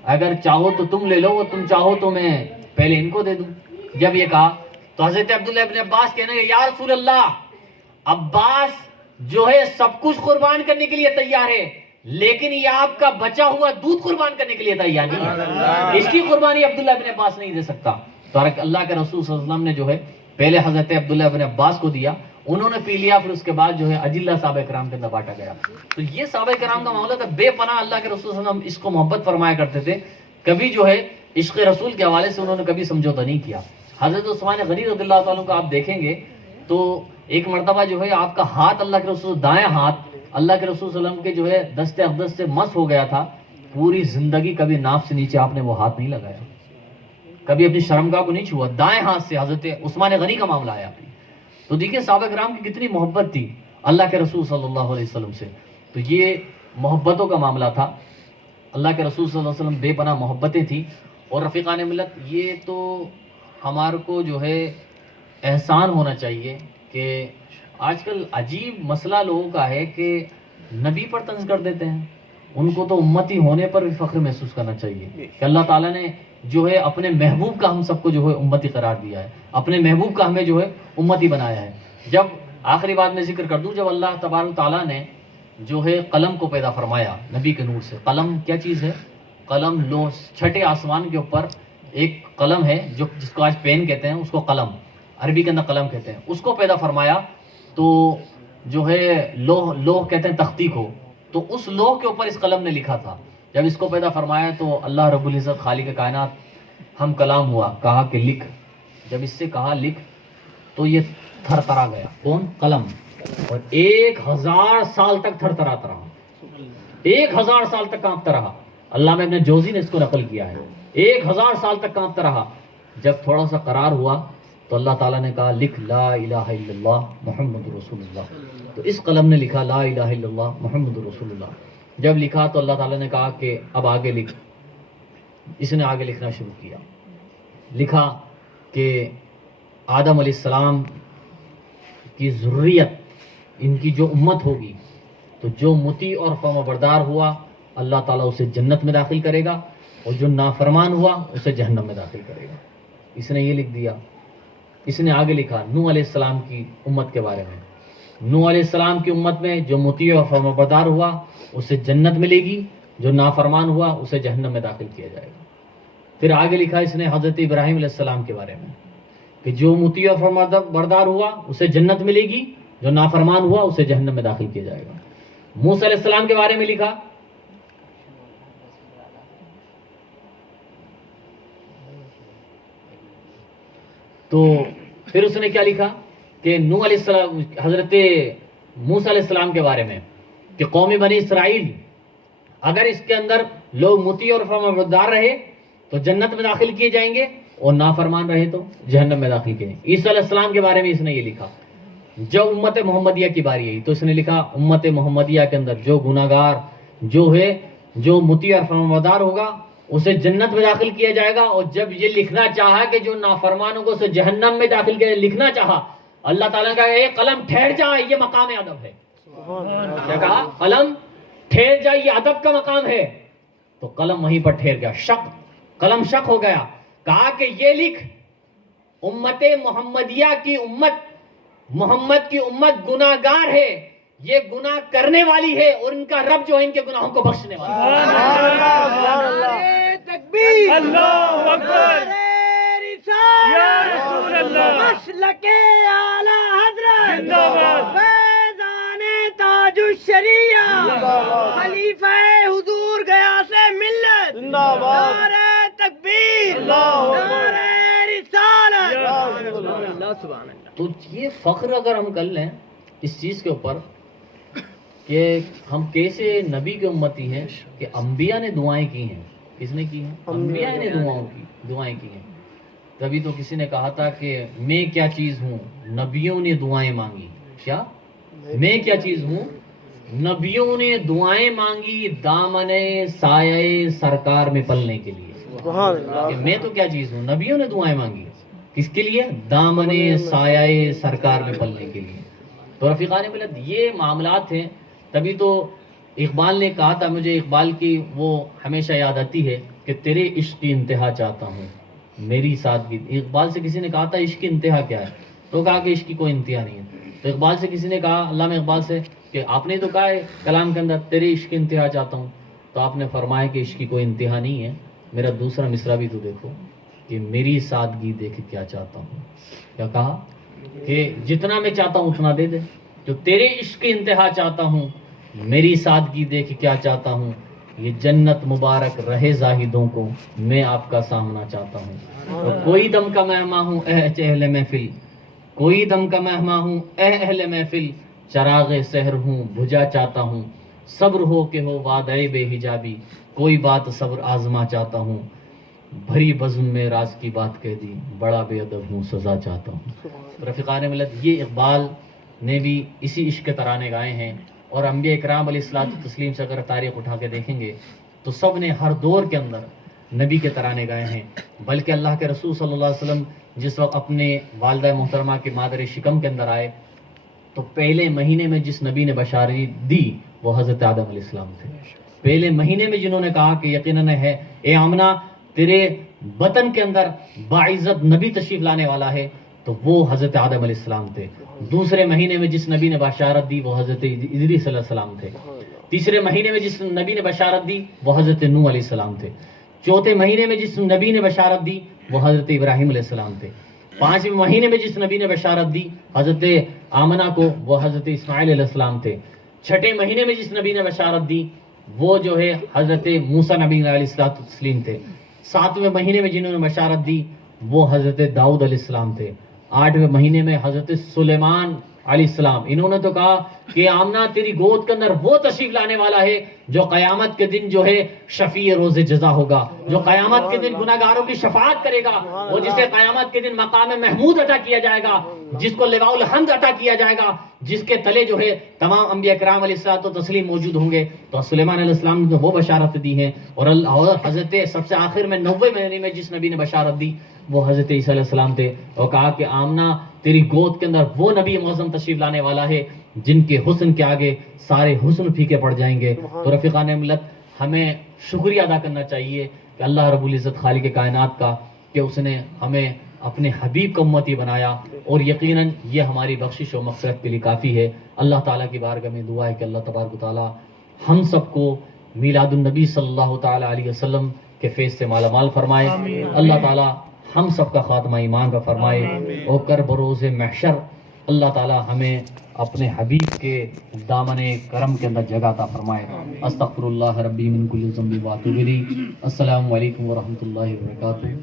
اگر چاہو تو تم لے لو، اور تم چاہو تو میں پہلے ان کو دے دوں۔ جب یہ کہا تو حضرت عبداللہ ابن عباس کہنے لگے یا رسول اللہ، عباس جو ہے سب کچھ قربان کرنے کے لیے تیار ہے، لیکن یہ آپ کا بچا ہوا دودھ قربان کرنے کے لیے تیار نہیں ہے، اس کی قربانی عبداللہ ابن عباس نہیں دے سکتا۔ تو اللہ کے رسول صلی اللہ علیہ وسلم نے جو ہے پہلے حضرت عبداللہ ابن عباس کو دیا، انہوں نے پی لیا، پھر اس کے بعد جو ہے اجلہ صحابہ کرام کے اندر بانٹا گیا۔ تو یہ صحابہ کرام کا معاملہ تھا، بے پناہ اللہ کے رسول صلی اللہ علیہ وسلم اس کو محبت فرمایا کرتے تھے، کبھی جو ہے عشق رسول کے حوالے سے انہوں نے کبھی سمجھوتا نہیں کیا۔ حضرت عثمان غنی رضی اللہ تعالیٰ کو آپ دیکھیں گے تو ایک مرتبہ جو ہے آپ کا ہاتھ اللہ کے رسول، دائیں ہاتھ اللہ کے رسول صلی اللہ علیہ وسلم کے جو ہے دست اقدس سے مس ہو گیا تھا، پوری زندگی کبھی ناف سے نیچے آپ نے وہ ہاتھ نہیں لگایا، کبھی اپنی شرمگاہ کو نہیں چھوا، دائیں ہاتھ سے حضرت عثمان غنی کا معاملہ آیا۔ تو دیکھیں صحابہ کرام کی کتنی محبت تھی اللہ کے رسول صلی اللہ علیہ وسلم سے۔ تو یہ محبتوں کا معاملہ تھا، اللہ کے رسول صلی اللہ علیہ وسلم بے پناہ محبتیں تھیں۔ اور رفیقان ملت، یہ تو ہمارے کو جو ہے احسان ہونا چاہیے کہ آج کل عجیب مسئلہ لوگوں کا ہے کہ نبی پر طنز کر دیتے ہیں، ان کو تو امتی ہونے پر بھی فخر محسوس کرنا چاہیے کہ اللہ تعالیٰ نے جو ہے اپنے محبوب کا ہم سب کو جو ہے امتی قرار دیا ہے، اپنے محبوب کا ہمیں جو ہے امتی بنایا ہے۔ جب آخری بات میں ذکر کر دوں، جب اللہ تبارک تعالیٰ نے جو ہے قلم کو پیدا فرمایا نبی کے نور سے. قلم کیا چیز ہے؟ قلم لوح چھٹے آسمان کے اوپر ایک قلم ہے جو جس کو آج پین کہتے ہیں, اس کو قلم عربی کے اندر قلم کہتے ہیں, اس کو پیدا فرمایا. تو جو ہے لوح کہتے ہیں تختی کو, تو اس لوح کے اوپر اس قلم نے لکھا تھا. جب اس کو پیدا فرمایا تو اللہ رب العزت خالق کائنات ہم کلام ہوا, کہا کہ لکھ. جب اس سے کہا لکھ تو یہ تھر تھرا گیا. کون؟ قلم. اور 1000 سال تک تھر تھراتا رہا, 1000 سال تک کانپتا رہا. علامہ ابن جوزی نے اس کو نقل کیا ہے, 1000 سال تک کانپتا رہا. جب تھوڑا سا قرار ہوا تو اللہ تعالیٰ نے کہا لکھ لا الہ الا اللہ محمد رسول اللہ. تو اس قلم نے لکھا لا الہ الا اللہ محمد رسول اللہ. جب لکھا تو اللہ تعالیٰ نے کہا کہ اب آگے لکھ. اس نے آگے لکھنا شروع کیا. لکھا کہ آدم علیہ السلام کی ذریت, ان کی جو امت ہوگی, تو جو مطیع اور فرمانبردار ہوا اللہ تعالیٰ اسے جنت میں داخل کرے گا, اور جو نافرمان ہوا اسے جہنم میں داخل کرے گا. اس نے یہ لکھ دیا. اس نے آگے لکھا نوح علیہ السلام کی امت کے بارے میں. نوح علیہ السلام کی امت میں جو مطیع اور فرمانبردار ہوا اسے جنت ملے گی, جو نافرمان ہوا اسے جہنم میں داخل کیا جائے گا. پھر آگے لکھا اس نے حضرت ابراہیم علیہ السلام کے بارے میں کہ جو مطیع اور فرمانبردار ہوا اسے جنت ملے گی, جو نافرمان ہوا اسے جہنم میں داخل کیا جائے گا. موسیٰ علیہ السلام کے بارے میں لکھا تو پھر اس نے کیا لکھا کہ نوح علیہ السلام, حضرت موسیٰ علیہ السلام کے بارے میں کہ قوم بنی اسرائیل اگر اس کے اندر لوگ مطیع اور فرمانبردار رہے تو جنت میں داخل کیے جائیں گے, اور نافرمان رہے تو جہنم میں داخل کیے. عیسیٰ علیہ السلام کے بارے میں اس نے یہ لکھا. جب امت محمدیہ کی باری آئی تو اس نے لکھا امت محمدیہ کے اندر جو گناہگار جو ہے جو مطیع اور فرمانبردار ہوگا اسے جنت میں داخل کیا جائے گا. اور جب یہ لکھنا چاہا کہ جو نافرمان ہوگا اسے جہنم میں داخل کیا, لکھنا چاہا, اللہ تعالیٰ نے کہا اے قلم ٹھہر جا, یہ مقام ادب ہے. کیا کہا؟ قلم ٹھہر جا, یہ ادب کا مقام ہے. تو قلم وہیں پر ٹھہر گیا. قلم شک ہو گیا. کہا کہ یہ لکھ امت محمدیہ کی امت, محمد کی امت گناہگار ہے, یہ گناہ کرنے والی ہے, اور ان کا رب جو ہے ان کے گناہوں کو بخشنے والا ہے. تکبیر, اللہ اکبر, یا رسول اللہ, مسلک اعلی حضرت زندہ باد, فیضان تاج الشریعہ, خلیفہ حضور گیا سے ملت زندہ باد, نعرہ تکبیر, نعرہ رسالت. تو یہ فخر اگر ہم کر لیں اس چیز کے اوپر کہ ہم کیسے نبی کے امتی ہیں کہ انبیاء نے دعائیں کی ہیں. کس نے کی ہیں؟ انبیاء نے دعائیں کی ہیں. تبھی تو کسی نے کہا تھا کہ میں کیا چیز ہوں, نبیوں نے دعائیں مانگی. کیا میں کیا چیز ہوں؟ نبیوں نے دعائیں مانگی دامن سایہ سرکار میں پلنے کے لیے. کہ میں تو کیا چیز ہوں, نبیوں نے دعائیں مانگی. کس کے لیے؟ دامن سایہ سرکار میں پلنے کے لیے. تو رفیقان ملت یہ معاملات ہیں. تبھی تو اقبال نے کہا تھا, مجھے اقبال کی وہ ہمیشہ یاد آتی ہے کہ تیرے عشق کی انتہا چاہتا ہوں میری سادگی. اقبال سے کسی نے کہا تھا عشق کی انتہا کیا ہے, تو کہا کہ عشق کی کوئی انتہا نہیں ہے. تو اقبال سے کسی نے کہا, علامہ اقبال سے, کہ آپ نے تو کہا ہے کلام کے اندر تیرے عشق کی انتہا چاہتا ہوں, تو آپ نے فرمایا کہ عشق کی کوئی انتہا نہیں ہے. میرا دوسرا مصرع بھی تو دیکھو کہ میری سادگی دیکھ کیا چاہتا ہوں. کیا کہا کہ جتنا میں چاہتا ہوں اتنا دے دے. جو تیرے عشق کی انتہا چاہتا ہوں میری سادگی دیکھ کیا چاہتا ہوں, یہ جنت مبارک رہے زاہدوں کو میں آپ کا سامنا چاہتا ہوں. تو کوئی دم کا مہمان ہوں اے اہل محفل, کوئی دم کا مہمان ہوں اے اہل محفل, چراغ سحر ہوں بجھا چاہتا ہوں. صبر ہو کہ ہو وعدہ بے حجابی, کوئی بات صبر آزما چاہتا ہوں. بھری بزم میں راز کی بات کہہ دی, بڑا بے ادب ہوں سزا چاہتا ہوں. رفیقان ملت یہ اقبال نے بھی اسی عشق کے ترانے گائے ہیں. اور انبیاء اکرام علیہ الصلوۃ والتسلیم سے اگر تاریخ اٹھا کے دیکھیں گے تو سب نے ہر دور کے اندر نبی کے ترانے گائے ہیں. بلکہ اللہ کے رسول صلی اللہ علیہ وسلم جس وقت اپنے والدہ محترمہ کے مادر شکم کے اندر آئے تو پہلے مہینے میں جس نبی نے بشارت دی وہ حضرت آدم علیہ السلام تھے. پہلے مہینے میں جنہوں نے کہا کہ یقیناً ہے اے آمنہ تیرے بطن کے اندر باعزت نبی تشریف لانے والا ہے, تو وہ حضرت آدم علیہ السلام تھے. دوسرے مہینے میں جس نبی نے بشارت دی وہ حضرت ادریس علیہ السلام تھے. تیسرے مہینے میں جس نبی نے بشارت دی وہ حضرت نوح علیہ السلام تھے. چوتھے مہینے میں جس نبی نے بشارت دی وہ حضرت ابراہیم علیہ السلام تھے. پانچویں مہینے میں جس نبی نے بشارت دی حضرت آمنہ کو وہ حضرت اسماعیل علیہ السلام تھے. چھٹے مہینے میں جس نبی نے بشارت دی وہ جو ہے حضرت موسیٰ نبی علیہ السلام تھے. ساتویں مہینے میں جنہوں نے بشارت دی وہ حضرت داؤد علیہ السلام تھے. آٹھویں مہینے میں حضرت سلیمان علیہ السلام. انہوں نے تو کہا کہ آمنہ تیری گود کے اندر وہ تشریف لانے والا ہے جو قیامت کے دن جو ہے شفیع روز جزا ہوگا, جو قیامت کے دن گناہگاروں کی شفاعت کرے گا, وہ جسے قیامت کے دن مقام محمود عطا کیا جائے گا, جس کو لواء الحمد عطا کیا جائے گا, جس کے تلے جو ہے تمام انبیاء کرام علیہ الصلوۃ والتسلیم موجود ہوں گے. تو سلیمان علیہ السلام نے وہ بشارت دی ہیں. اور حضرت سب سے آخر میں 90 مہینے میں جس نبی نے بشارت دی وہ حضرت عیسیٰ علیہ السلام تھے, اور کہا کہ آمنہ تیری گود کے اندر وہ نبی معظم تشریف لانے والا ہے جن کے حسن کے آگے سارے حسن پھیکے پڑ جائیں گے. تو رفیقان ملت, ہمیں شکریہ ادا کرنا چاہیے کہ اللہ رب العزت خالق کائنات کا کہ اس نے ہمیں اپنے حبیب کا امتی بنایا, اور یقیناً یہ ہماری بخشش و مغفرت کے لیے کافی ہے. اللہ تعالیٰ کی بارگاہ میں دعا ہے کہ اللہ تبارک و تعالیٰ ہم سب کو میلاد النبی صلی اللہ تعالیٰ علیہ وسلم کے فیض سے مالا مال فرمائے. اللہ تعالیٰ ہم سب کا خاتمہ ایمان کا فرمائے, اور کر بروز محشر اللہ تعالیٰ ہمیں اپنے حبیب کے دامن کرم کے اندر جگہ عطا فرمائے. استغفر اللہ ربی من کل ذنب واتوب الیہ. السلام علیکم ورحمۃ اللہ وبرکاتہ.